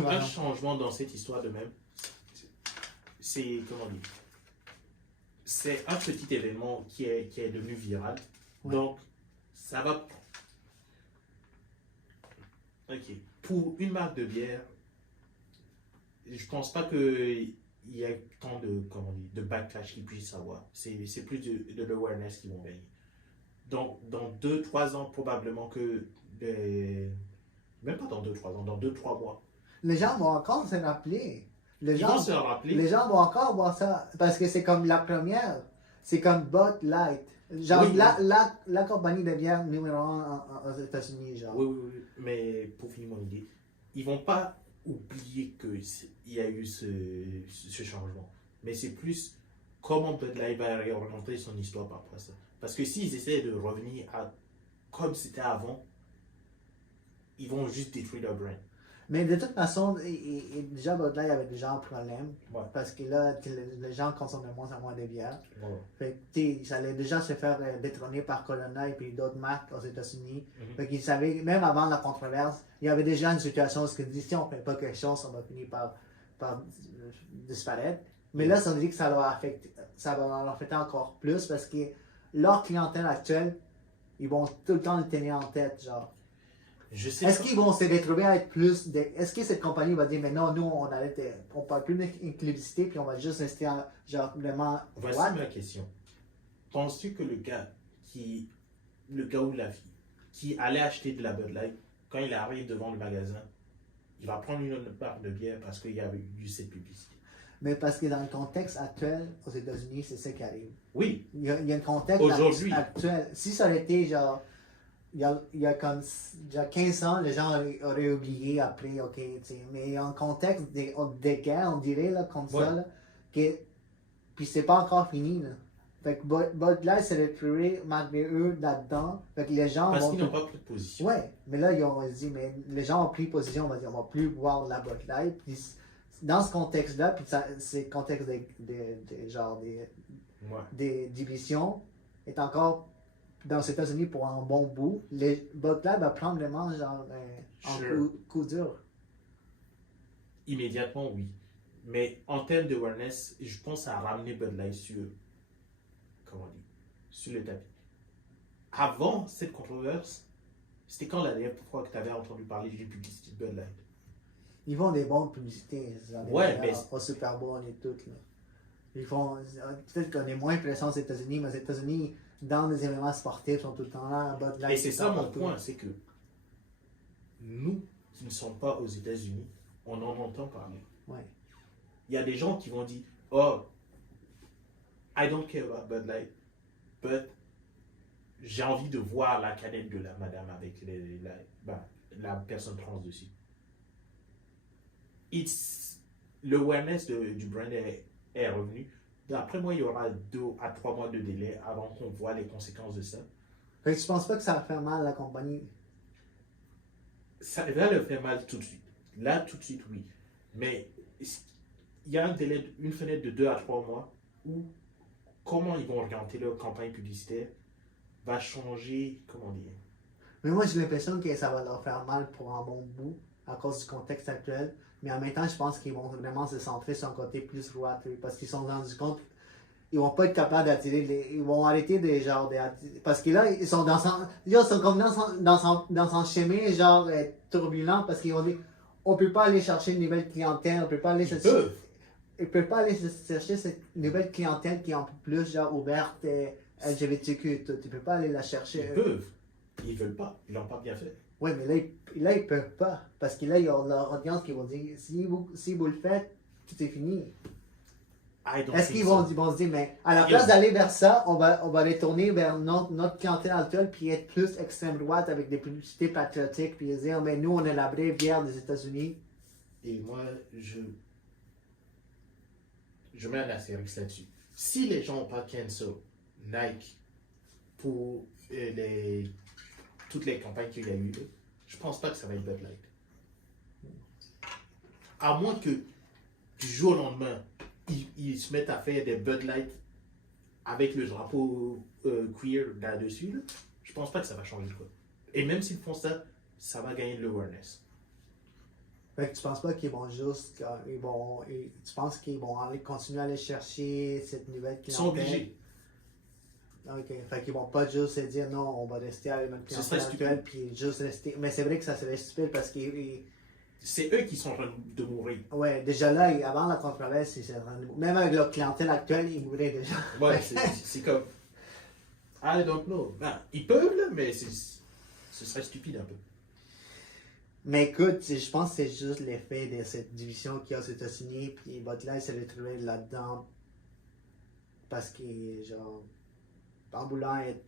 un changement dans cette histoire de même, c'est, comment dire, c'est un petit événement qui est devenu viral. Ouais. Donc, ça va... Ok. Pour une marque de bière, je pense pas qu'il y a tant de, comment dire, de backlash qu'ils puissent avoir. C'est plus de l'awareness qu'ils vont gagner. Donc, dans 2-3 ans, probablement que... Même pas dans 2-3 ans, dans 2-3 mois. Les gens vont encore se rappeler. Ils vont se rappeler. Les gens vont encore voir ça. Parce que c'est comme la première. C'est comme Bud Light. Genre, Oui, la compagnie de bière numéro 1 aux États-Unis. Genre. Oui. Mais pour finir mon idée, ils vont pas oublier qu'il y a eu ce changement. Mais c'est plus comment Bud Light va réorienter son histoire par rapport à ça. Parce que s'ils essaient de revenir à comme c'était avant, ils vont juste détruire leur brand. Mais de toute façon, déjà Bud Light avait déjà un problème. Ouais. Parce que là, les gens consomment de moins en moins de bière. Ouais. Fait que, ça allait déjà se faire détrôner par Corona et puis d'autres marques aux États-Unis. Fait qu'ils savaient, même avant la controverse, il y avait déjà une situation où ils disaient si on ne fait pas quelque chose, on va finir par disparaître. Mais là, ça veut dire que ça va leur affecter encore plus parce que leur clientèle actuelle, ils vont tout le temps le tenir en tête, genre. Est-ce qu'ils vont se retrouver à être plus est-ce que cette compagnie va dire mais non, nous on parle plus d'inclusivité puis on va juste rester genre vraiment Voici ma question. Penses-tu que le gars le gars ou la fille, qui allait acheter de la Bud Light, quand il arrive devant le magasin, il va prendre une barre de bière parce qu'il y a eu cette publicité. Mais parce que dans le contexte actuel, aux États-Unis, c'est ça qui arrive. Oui. Il y a un contexte Aujourd'hui. actuel. Si ça aurait été genre, il y a comme il y a 15 ans, les gens auraient oublié après, ok, tu sais. Mais il y a un contexte des guerres, on dirait, là, comme ça, là, puis c'est pas encore fini, là. Fait que Bud Light s'est retrouvé malgré eux là-dedans. Fait que les gens parce qu'ils n'ont pas pris de position. Ouais, mais là, ils ont dit, mais les gens ont pris position, on va dire, on va plus boire de la Bud Light. Puis dans ce contexte-là, puis c'est le contexte des divisions, est encore dans les États-Unis pour un bon bout. Les Bud Light va prendre vraiment genre un coup dur. Immédiatement, oui. Mais en termes d'awareness, je pense à ramener Bud Light sur le tapis. Avant cette controverse, c'était quand la dernière fois que tu avais entendu parler d'une publicité de Bud Light? Ils font des bonnes publicités. Ouais, au Super Bowl et tout. Là. Ils font. Peut-être qu'on est moins présents aux États-Unis, mais aux États-Unis, dans les événements sportifs, ils sont tout le temps là. Bud Light, et c'est ça mon point, c'est que nous qui ne sommes pas aux États-Unis, on en entend parler. Ouais. Il y a des gens qui vont dire, oh, I don't care about Bud Light, but j'ai envie de voir la canette de la madame avec la personne trans dessus. Le awareness du brand est revenu. D'après moi, il y aura 2 à 3 mois de délai avant qu'on voit les conséquences de ça. Fait que tu penses pas que ça va faire mal à la compagnie? Ça va le faire mal tout de suite. Là, tout de suite, oui. Mais il y a une fenêtre de 2 à 3 mois où comment ils vont orienter leur campagne publicitaire va changer, comment dire. Mais moi, j'ai l'impression que ça va leur faire mal pour un bon bout à cause du contexte actuel. Mais en même temps, je pense qu'ils vont vraiment se centrer sur un côté plus roiteux parce qu'ils sont rendus compte ils vont pas être capables d'attirer ils vont arrêter des genres parce que là ils sont comme dans son chemin genre turbulent parce qu'ils vont dire on peut pas aller chercher une nouvelle clientèle, on peut pas aller chercher ils peuvent pas aller chercher cette nouvelle clientèle qui est un peu plus genre ouverte LGBTQ tout. Ils peuvent pas aller la chercher. Ils veulent pas, ils l'ont pas bien fait. Oui, mais là, ils peuvent pas. Parce que là, il y a leur audience qui vont dire si vous le faites, tout est fini. Est-ce qu'ils vont se dire, mais à la place d'aller vers ça, on va retourner vers notre clientèle actuelle puis être plus extrême droite avec des publicités patriotiques puis dire, mais nous, on est la vraie bière des États-Unis. Et moi, je mets un astérisque là-dessus. Si les gens n'ont pas cancel Nike pour toutes les campagnes qu'il y a eu, je pense pas que ça va être Bud Light. À moins que du jour au lendemain, ils se mettent à faire des Bud Light avec le drapeau queer là-dessus, là, je pense pas que ça va changer quoi. Et même s'ils font ça, ça va gagner de l'awareness. Fait que tu penses pas qu'ils vont juste, tu penses qu'ils vont continuer à aller chercher cette nouvelle clientèle? Ils sont obligés. Ok, fait qu'ils vont pas juste se dire non, on va rester avec notre clientèle actuelle puis juste rester. Mais c'est vrai que ça serait stupide parce que c'est eux qui sont en train de mourir. Ouais, déjà là, avant la controverse, même avec leur clientèle actuelle, ils mouraient déjà. Ouais, c'est comme. I don't know. Ben, ils peuvent là, mais ce serait stupide un peu. Mais écoute, je pense que c'est juste l'effet de cette division qu'il y a aux États-Unis, puis Bud Light s'est retrouvé là-dedans parce que, genre, en voulant être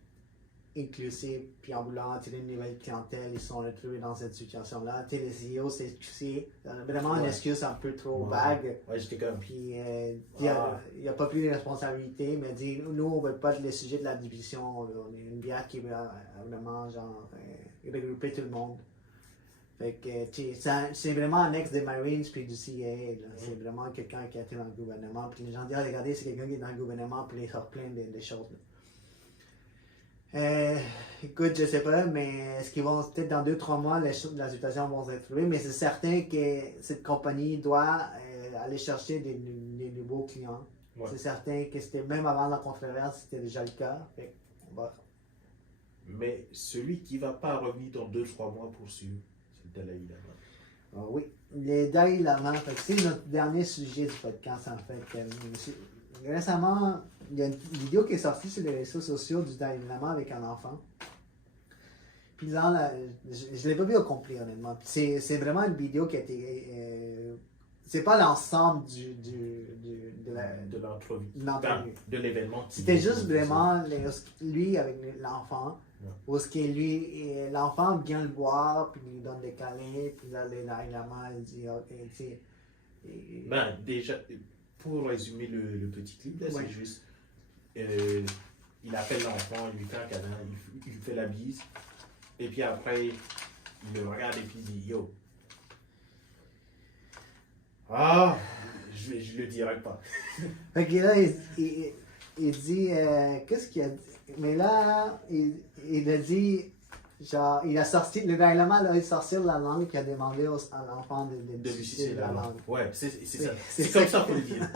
inclusif, puis en voulant attirer une nouvelle clientèle, ils sont retrouvés dans cette situation-là. Tu sais, les CEO, c'est vraiment une excuse un peu trop vague. Ouais, j'étais comme. Puis, il n'a pas pris de responsabilité, mais dit, nous, on ne veut pas être le sujet de la division. On est une bière qui veut vraiment, genre, regrouper tout le monde. Fait que, c'est vraiment un ex des Marines puis du CIA. C'est vraiment quelqu'un qui a été dans le gouvernement. Puis les gens disent, regardez, c'est quelqu'un qui est dans le gouvernement, puis il sort plein de choses. Écoute, je sais pas, mais est-ce qu'ils vont, peut-être dans 2-3 mois, la situation va se retrouver, mais c'est certain que cette compagnie doit aller chercher des nouveaux clients. Ouais. C'est certain que c'était, même avant la controverse, c'était déjà le cas. Fait, mais celui qui ne va pas revenir dans 2-3 mois pour suivre, c'est le Dalai Lama. Oui, le Dalai Lama, c'est notre dernier sujet du podcast en fait. récemment, il y a une vidéo qui est sortie sur les réseaux sociaux du Dalai Lama avec un enfant. Puis je l'ai pas vu au complet, honnêtement. Puis c'est vraiment une vidéo qui a été... c'est pas l'ensemble de l'entrevue. l'entrevue. De l'événement. C'était juste vraiment lui avec l'enfant. Ouais. Où est-ce que lui, l'enfant vient le voir, puis il lui donne des câlins, puis là, le Dalai Lama, il dit, ok, tu sais. Ben, déjà, pour résumer le petit clip, là, Ouais. c'est juste, il appelle l'enfant, il lui fait un câlin, il lui fait la bise, et puis après, il le regarde et puis il dit, yo. Ah, je le dirai pas. Fait que là, il dit, qu'est-ce qu'il a dit? Mais là, il a dit, genre, il a sorti, le Dalai Lama a sorti la langue, puis il a demandé à l'enfant de sucer la langue. Ouais, c'est ça. c'est C'est comme ça ça qu'il faut le dire.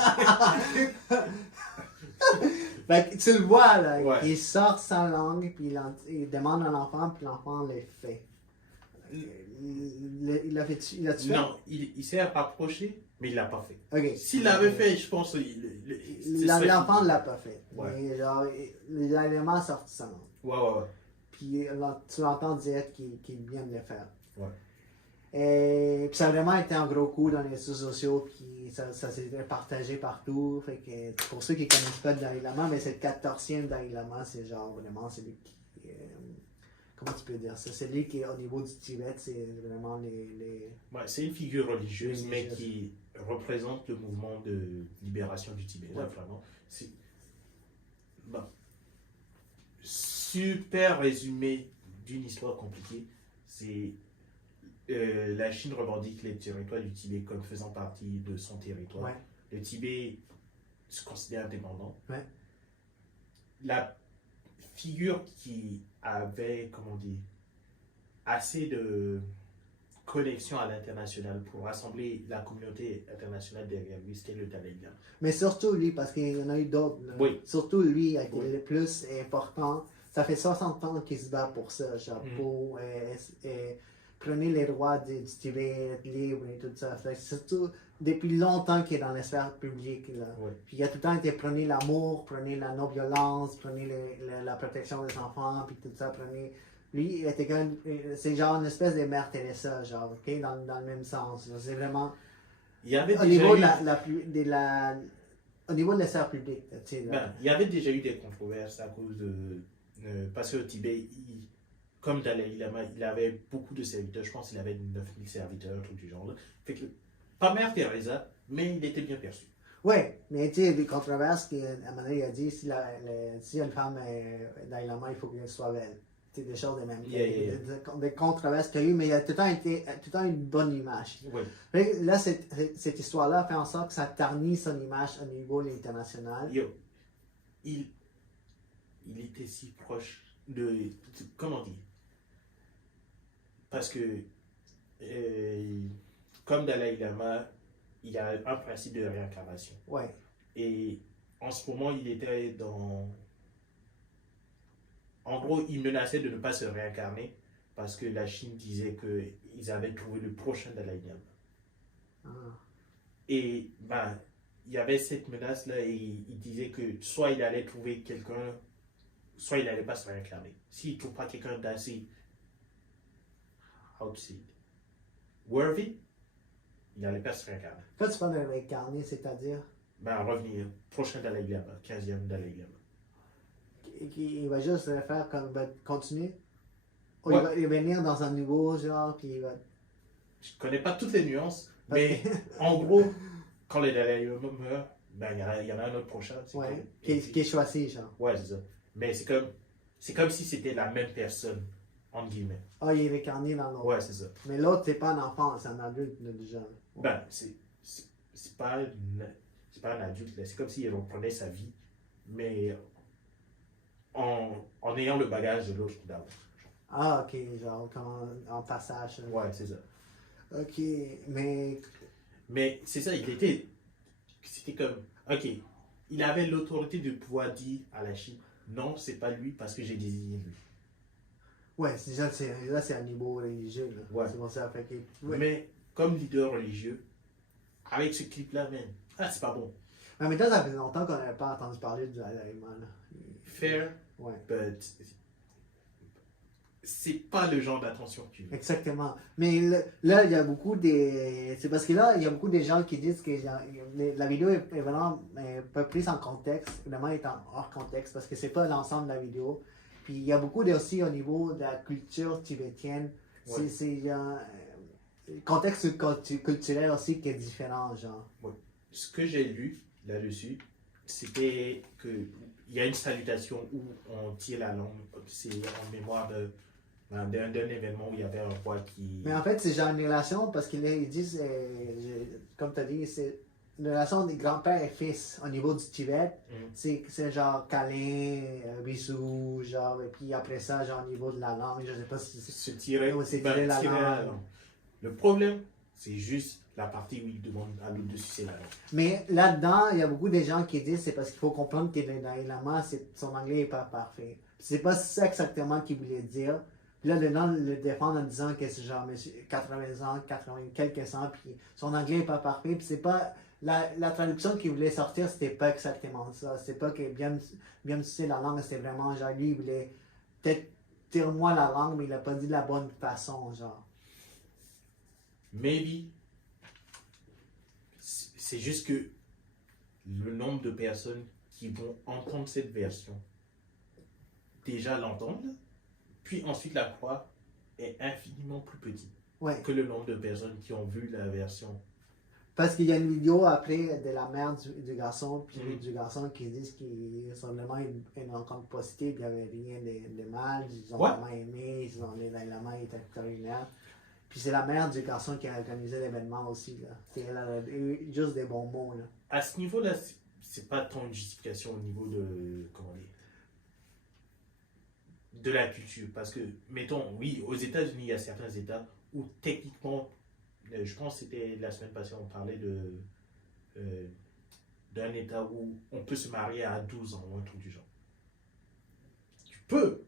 Fait que tu le vois, là, Ouais. il sort sa langue, puis il demande à l'enfant, puis l'enfant le fait. Il a fait, il a tué? Non, il s'est rapproché, mais il l'a pas fait. Ok. S'il l'avait fait, je pense L'enfant ne l'a pas fait. Ouais. Mais genre, le Dalai Lama a sorti sa langue. Ouais. Puis là, tu l'entends dire qu'il vient de le faire. Ouais. Et puis ça a vraiment été un gros coup dans les réseaux sociaux, puis ça s'est partagé partout. Fait que pour ceux qui ne connaissent pas le Dalai Lama, mais c'est le 14e Dalai Lama, c'est genre vraiment celui qui. Comment tu peux dire ça? C'est lui qui est au niveau du Tibet, c'est vraiment les... Ouais, c'est une figure religieuse, Oui, mais je- qui représente le mouvement de libération du Tibet. Ouais. Là, vraiment. C'est bon. Super résumé d'une histoire compliquée. C'est la Chine revendique les territoires du Tibet comme faisant partie de son territoire. Ouais. Le Tibet se considère indépendant. Ouais. La figure qui avait, comment dire, assez de connexion à l'international pour rassembler la communauté internationale derrière lui, c'était le Dalai Lama. Mais surtout lui, parce qu'il y en a eu d'autres. Là. Oui. Surtout lui a été Oui. le plus important. Ça fait 60 ans qu'il se bat pour ça, genre pour prenez les droits du Tibet libre et tout ça. Fait que surtout depuis longtemps qu'il est dans l'espace public. Là. Oui. Puis il a tout le temps été prenez l'amour, prenez la non-violence, prenez la protection des enfants, puis tout ça, prenez. Lui, il était comme, c'est genre une espèce de Mère Teresa, genre, ok, dans le même sens. là. C'est vraiment Il y avait au déjà niveau eu, au niveau de l'espace public, tu sais. là. ben, il y avait déjà eu des controverses à cause de parce qu'au Tibet, comme Dalai Lama, il avait beaucoup de serviteurs. Je pense qu'il avait 9000 serviteurs, tout du genre. Là. Fait que, pas Mère Teresa, mais il était bien perçu. Ouais, mais tu sais, des controverses, à un moment donné, il a dit si une femme est Dalai Lama, il faut qu'elle soit belle. Tu sais, des choses de même. Yeah. Des controverses qu'il y a eu, mais il a tout le temps une bonne image. Oui. Fait que là, cette histoire-là fait en sorte que ça ternit son image au niveau international. Yo, il était si proche comment dire? Parce que, comme Dalai Lama, il a un principe de réincarnation. Ouais. Et en ce moment, il était dans... En gros, il menaçait de ne pas se réincarner parce que la Chine disait qu'ils avaient trouvé le prochain Dalai Lama. Ah. Et ben, il y avait cette menace-là et il disait que soit il allait trouver quelqu'un, soit il n'allait pas se réincarner. S'il ne trouve pas quelqu'un d'assez, how to say it, worthy, il n'allait pas se réincarner. Quand tu parles de réincarner, c'est-à-dire Ben, revenir, prochain Dalai Lama, 15e Dalai Lama. qu'il va juste le faire comme il va continuer? Ou Ouais. il va venir dans un nouveau genre, puis il va. Je ne connais pas toutes les nuances, Parce mais en gros, quand le Dalai Lama meurt, ben, il y en a un autre prochain. c'est Ouais. que- et Qui est choisi, genre. ouais, c'est ça. Mais c'est comme si c'était la même personne, entre guillemets. Ah, il est réincarné dans l'autre. Ouais, c'est ça. Mais l'autre, c'est pas un enfant, c'est un adulte, là, déjà. Ben, c'est pas un adulte, là. C'est comme s'il reprenait sa vie, mais en ayant le bagage de l'autre d'avant. Ah, ok, genre, comme en passage. là. Ouais, c'est ça. Ok, mais. Mais c'est ça, c'était comme, ok, il avait l'autorité de pouvoir dire à la Chine, non, c'est pas lui parce que j'ai désigné lui. Ouais, là, c'est un niveau religieux, là. Ouais. C'est pour ça, fait que. Ouais. Mais comme leader religieux, avec ce clip-là même, c'est pas bon. Mais maintenant, ça fait longtemps qu'on n'avait pas entendu parler du Dalai Lama. Là. Fair, Ouais. but c'est pas le genre d'attention que tu veux. Exactement. Mais là, il y a beaucoup des. C'est parce que là, il y a beaucoup de gens qui disent que la vidéo est vraiment pas prise en contexte. Évidemment, elle est hors contexte parce que c'est pas l'ensemble de la vidéo. Puis il y a beaucoup aussi au niveau de la culture tibétaine. Ouais. C'est contexte culturel aussi qui est différent, genre. Ouais. Ce que j'ai lu là-dessus, c'était qu'il y a une salutation où on tire la langue. C'est en mémoire d'un événement où il y avait un roi qui. Mais en fait, c'est genre une relation parce qu'ils disent, comme tu as dit, c'est une relation des grands-pères et fils au niveau du Tibet. C'est genre câlin, bisous, genre, et puis après ça, genre au niveau de la langue, je sais pas si Se tirer, Ouais, c'est tirer la langue. Le problème, c'est juste la partie où il demande à l'autre de sucer la langue. Mais là-dedans, il y a beaucoup de gens qui disent c'est parce qu'il faut comprendre que le Dalai Lama, son anglais n'est pas parfait. C'est pas ça exactement qu'il voulait dire. Puis là, dedans, le défendre en disant que c'est genre monsieur 80 ans, 80 quelques ans, puis son anglais n'est pas parfait. Puis c'est pas. La traduction qu'il voulait sortir, c'était pas exactement ça. C'était pas que bien sucer la langue, c'était vraiment genre lui, il voulait peut-être tire-moi la langue, mais il a pas dit de la bonne façon, genre. Maybe, c'est juste que le nombre de personnes qui vont entendre cette version, déjà l'entendre, puis ensuite la croire, est infiniment plus petit Ouais. que le nombre de personnes qui ont vu la version. Parce qu'il y a une vidéo après de la mère du garçon, puis Mhm. du garçon qui disent qu'ils sont vraiment une rencontre positive, il n'y avait rien de mal, ils ont Ouais. vraiment aimé, ils ont le Dalai Lama était extraordinaire. Puis c'est la mère du garçon qui a organisé l'événement aussi, là. Elle a eu juste des bons mots, là. À ce niveau-là, c'est pas tant une justification au niveau de, comment dire, de la culture. Parce que, mettons, oui, aux États-Unis, il y a certains États où techniquement, je pense que c'était la semaine passée, on parlait d'un État où on peut se marier à 12 ans ou un truc du genre. Tu peux,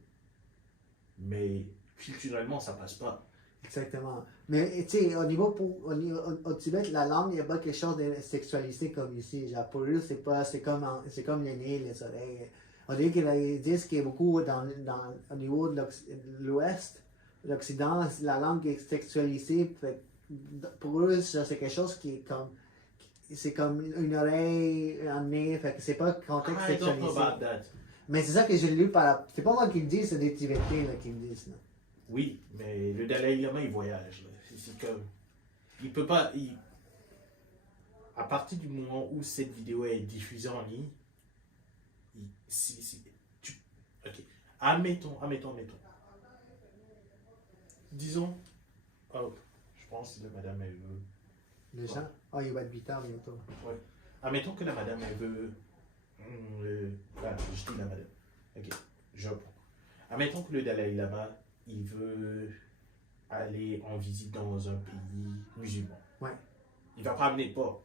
mais culturellement, ça passe pas. Exactement. Mais tu sais, au Tibet, la langue, il n'y a pas quelque chose de sexualisé comme ici. Genre, pour eux, c'est comme le nez, le soleil. On dirait qu'ils disent qu'il y a beaucoup au niveau de l'Ouest, l'Occident, la langue est sexualisée. Pour eux, ça, c'est quelque chose qui est comme. C'est comme une oreille, un nez, fait que c'est pas contexte I don't know sexualisé. about that. Mais c'est ça que j'ai lu c'est pas moi qui le dis, c'est des Tibétains là, qui me disent. Là. Oui, mais le Dalai Lama, il voyage. Là. C'est comme. Il peut pas. À partir du moment où cette vidéo est diffusée en ligne, ok. Admettons. Disons. Oh, je pense que la madame, elle veut. Les gens, il va être 8 heures bientôt. Ouais. Admettons que la madame, elle veut. Je dis la madame. Ok, je reprends. Admettons que le Dalai Lama, il veut aller en visite dans un pays musulman. Ouais. Il va pas amener de porc.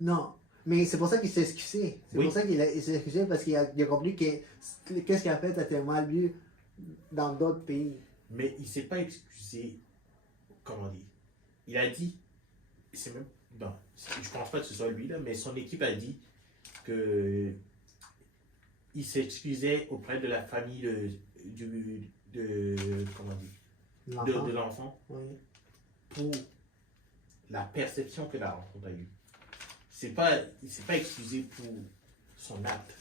Non, mais c'est pour ça qu'il s'est excusé. C'est Oui. pour ça qu'il s'est excusé parce qu'il a compris que qu'est-ce qu'il a fait était mal vu dans d'autres pays. Mais il s'est pas excusé. Comment dire? Il a dit. C'est même. Non, je pense pas que ce soit lui là, mais son équipe a dit que. Il s'excusait auprès de la famille comment dire, de l'enfant Oui. pour la perception que la rencontre a eue. Il s'est pas excusé pour son acte.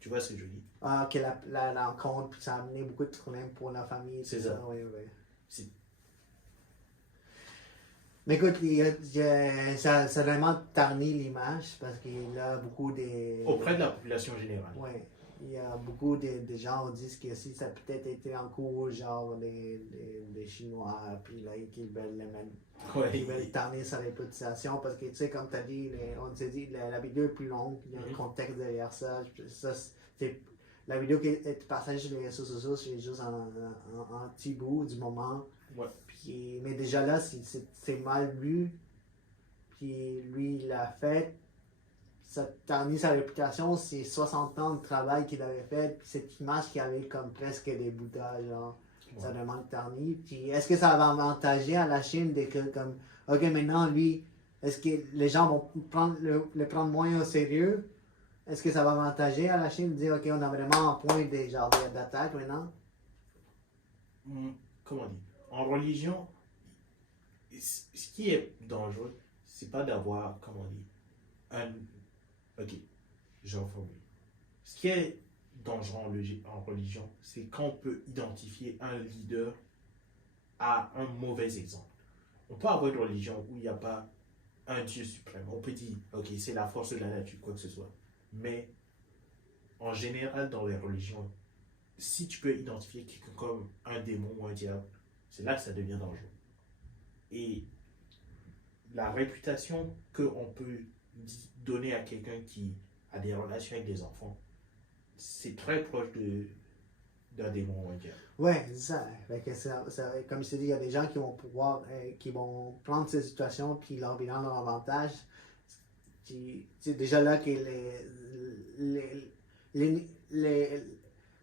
Tu vois ce que je dis? Ah, que la rencontre, puis ça a amené beaucoup de problèmes pour la famille. C'est ça. Oui, oui. C'est- Mais écoute, ça a vraiment tarni l'image parce qu'il y a beaucoup de. Auprès de la population générale. Oui. Il y a beaucoup de gens qui disent que si ça a peut-être été en cours, genre des Chinois, puis là, qu'ils veulent le mettre. Ouais. Ils veulent ternir sa réputation parce que, tu sais, comme tu as dit, on s'est dit, la vidéo est plus longue, il y a un contexte derrière ça. La vidéo qui est partagée sur les réseaux sociaux, c'est juste un petit bout du moment. Ouais. Puis, mais déjà là, c'est mal vu. Puis lui, il l'a fait. Ça ternit sa réputation, c'est 60 ans de travail qu'il avait fait, puis cette image qui avait comme presque des bouddhas, genre. Ça demande terni. Puis est-ce que ça va avantager à la Chine de que comme OK maintenant lui est-ce que les gens vont le prendre moins au sérieux? Est-ce que ça va avantager à la Chine de dire, OK, on a vraiment un point d'attaque maintenant? Comment dire? En religion, ce qui est dangereux, c'est pas d'avoir, comment dire, ok, je reformule. Ce qui est dangereux en religion, c'est quand on peut identifier un leader à un mauvais exemple. On peut avoir une religion où il n'y a pas un Dieu suprême. On peut dire, ok, c'est la force de la nature, quoi que ce soit. Mais en général, dans les religions, si tu peux identifier quelqu'un comme un démon ou un diable, c'est là que ça devient dangereux. Et la réputation qu'on peut donner à quelqu'un qui a des relations avec des enfants, c'est très proche d'un démon ou un diable. Ouais, c'est ça. Fait que comme je t'ai dit, il y a des gens qui vont pouvoir, qui vont prendre ces situations puis leur bilan leur avantage. C'est déjà là que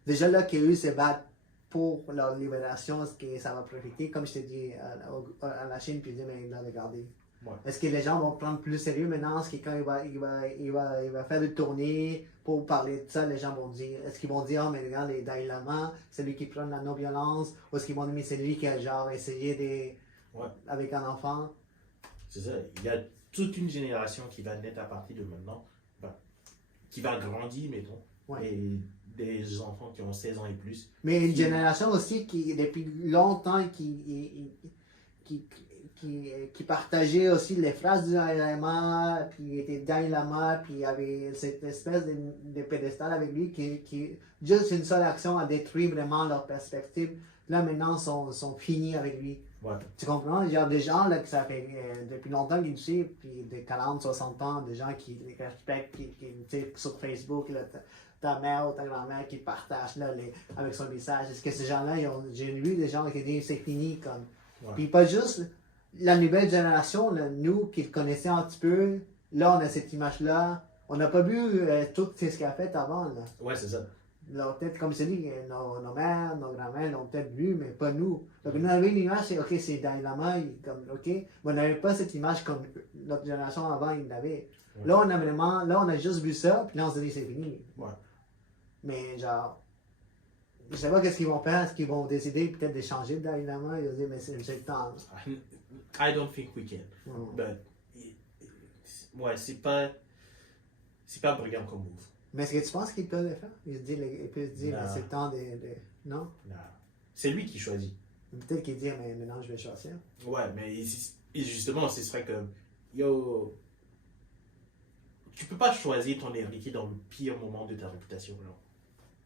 déjà là qu'eux se battent pour leur libération, est-ce que ça va profiter, comme je t'ai dit, à la Chine, puis dire, mais là, regardez. Ouais. Est-ce que les gens vont prendre plus sérieux maintenant? Est-ce que quand il va faire des tournées pour parler de ça, les gens vont dire, est-ce qu'ils vont dire, oh, mais regarde, les Dalai Lama, c'est lui qui prend la non-violence, ou est-ce qu'ils vont dire, mais c'est lui qui a genre essayé avec un enfant? C'est ça. Il y a toute une génération qui va naître à partir de maintenant, qui va grandir, mettons. Ouais. Et des enfants qui ont 16 ans et plus. Mais une génération aussi qui, depuis longtemps, qui partageait aussi les phrases du Dalai Lama, puis était Dalai Lama, puis il y avait cette espèce de pédestal avec lui qui juste une seule action a détruit vraiment leur perspective. Là, maintenant, sont finis avec lui. Ouais. Tu comprends? Il y a des gens là, que ça fait depuis longtemps qu'ils le suivent, puis de 40, 60 ans, des gens qui les respectent, qui sur Facebook, là, ta mère ou ta grand-mère qui partagent là, avec son message. Est-ce que ces gens-là, j'ai vu des gens qui disent c'est fini comme. Ouais. Puis pas juste la nouvelle génération, là, nous qui le connaissions un petit peu, là on a cette image-là. On n'a pas vu tout ce qu'il a fait avant. Là. Ouais, c'est ça. Peut-être, comme je te dis, nos mères, nos grand-mères l'ont peut-être vu, mais pas nous. Donc, nous avons une image, c'est OK, c'est Dalai Lama, comme OK, mais on n'avait pas cette image comme notre génération avant, il l'avait. Ouais. Là, on a juste vu ça, puis là, on se dit, c'est fini. Ouais. Mais genre, je sais pas qu'est-ce qu'ils vont faire, est-ce qu'ils vont décider peut-être d'échanger de Dalai Lama, ils vont dire, mais c'est le temps. I don't think we can. But, ouais, c'est pas brillant comme move. Mais est-ce que tu penses qu'il peut le faire? Il peut se dire, c'est le temps de. Non? Non. C'est lui qui choisit. Peut-être qu'il dit, mais maintenant je vais choisir. Ouais, mais justement, ce serait comme, yo, tu peux pas choisir ton héritier dans le pire moment de ta réputation. Là.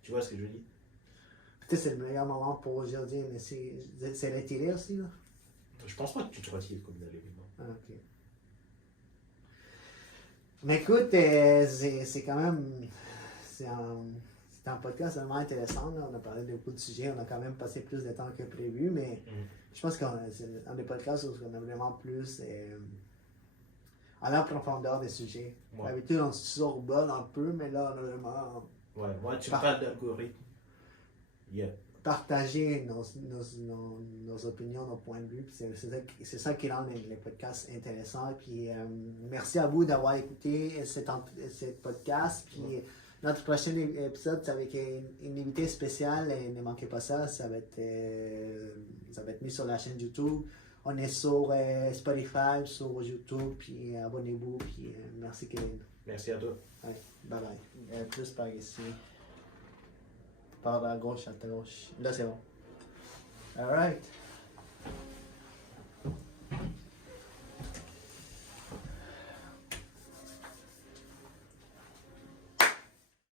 Tu vois ce que je veux dire? Peut-être c'est le meilleur moment pour dire, mais c'est retiré aussi, là? Je pense pas que tu te retires comme dans l'événement. Ah, ok. Mais écoute, c'est quand même. C'est un podcast vraiment intéressant. Là. On a parlé de beaucoup de sujets. On a quand même passé plus de temps que prévu. Mais je pense que c'est un des podcasts où on a vraiment plus aller en profondeur des sujets. Ouais. D'habitude, on se survole un peu, mais là, on a vraiment. Ouais, tu parles d'algorithme. Yeah. Partager nos opinions, nos points de vue. C'est ça qui rend les podcasts intéressants. Puis merci à vous d'avoir écouté ce podcast. Puis notre prochain épisode, c'est avec une invitée spéciale. Et ne manquez pas ça. Ça va être mis sur la chaîne YouTube. On est sur Spotify, sur YouTube. Puis abonnez-vous. Puis merci Kevin. Merci à toi. Ouais, bye bye. Plus par ici. Par la gauche à ta gauche. Là, c'est bon. All right.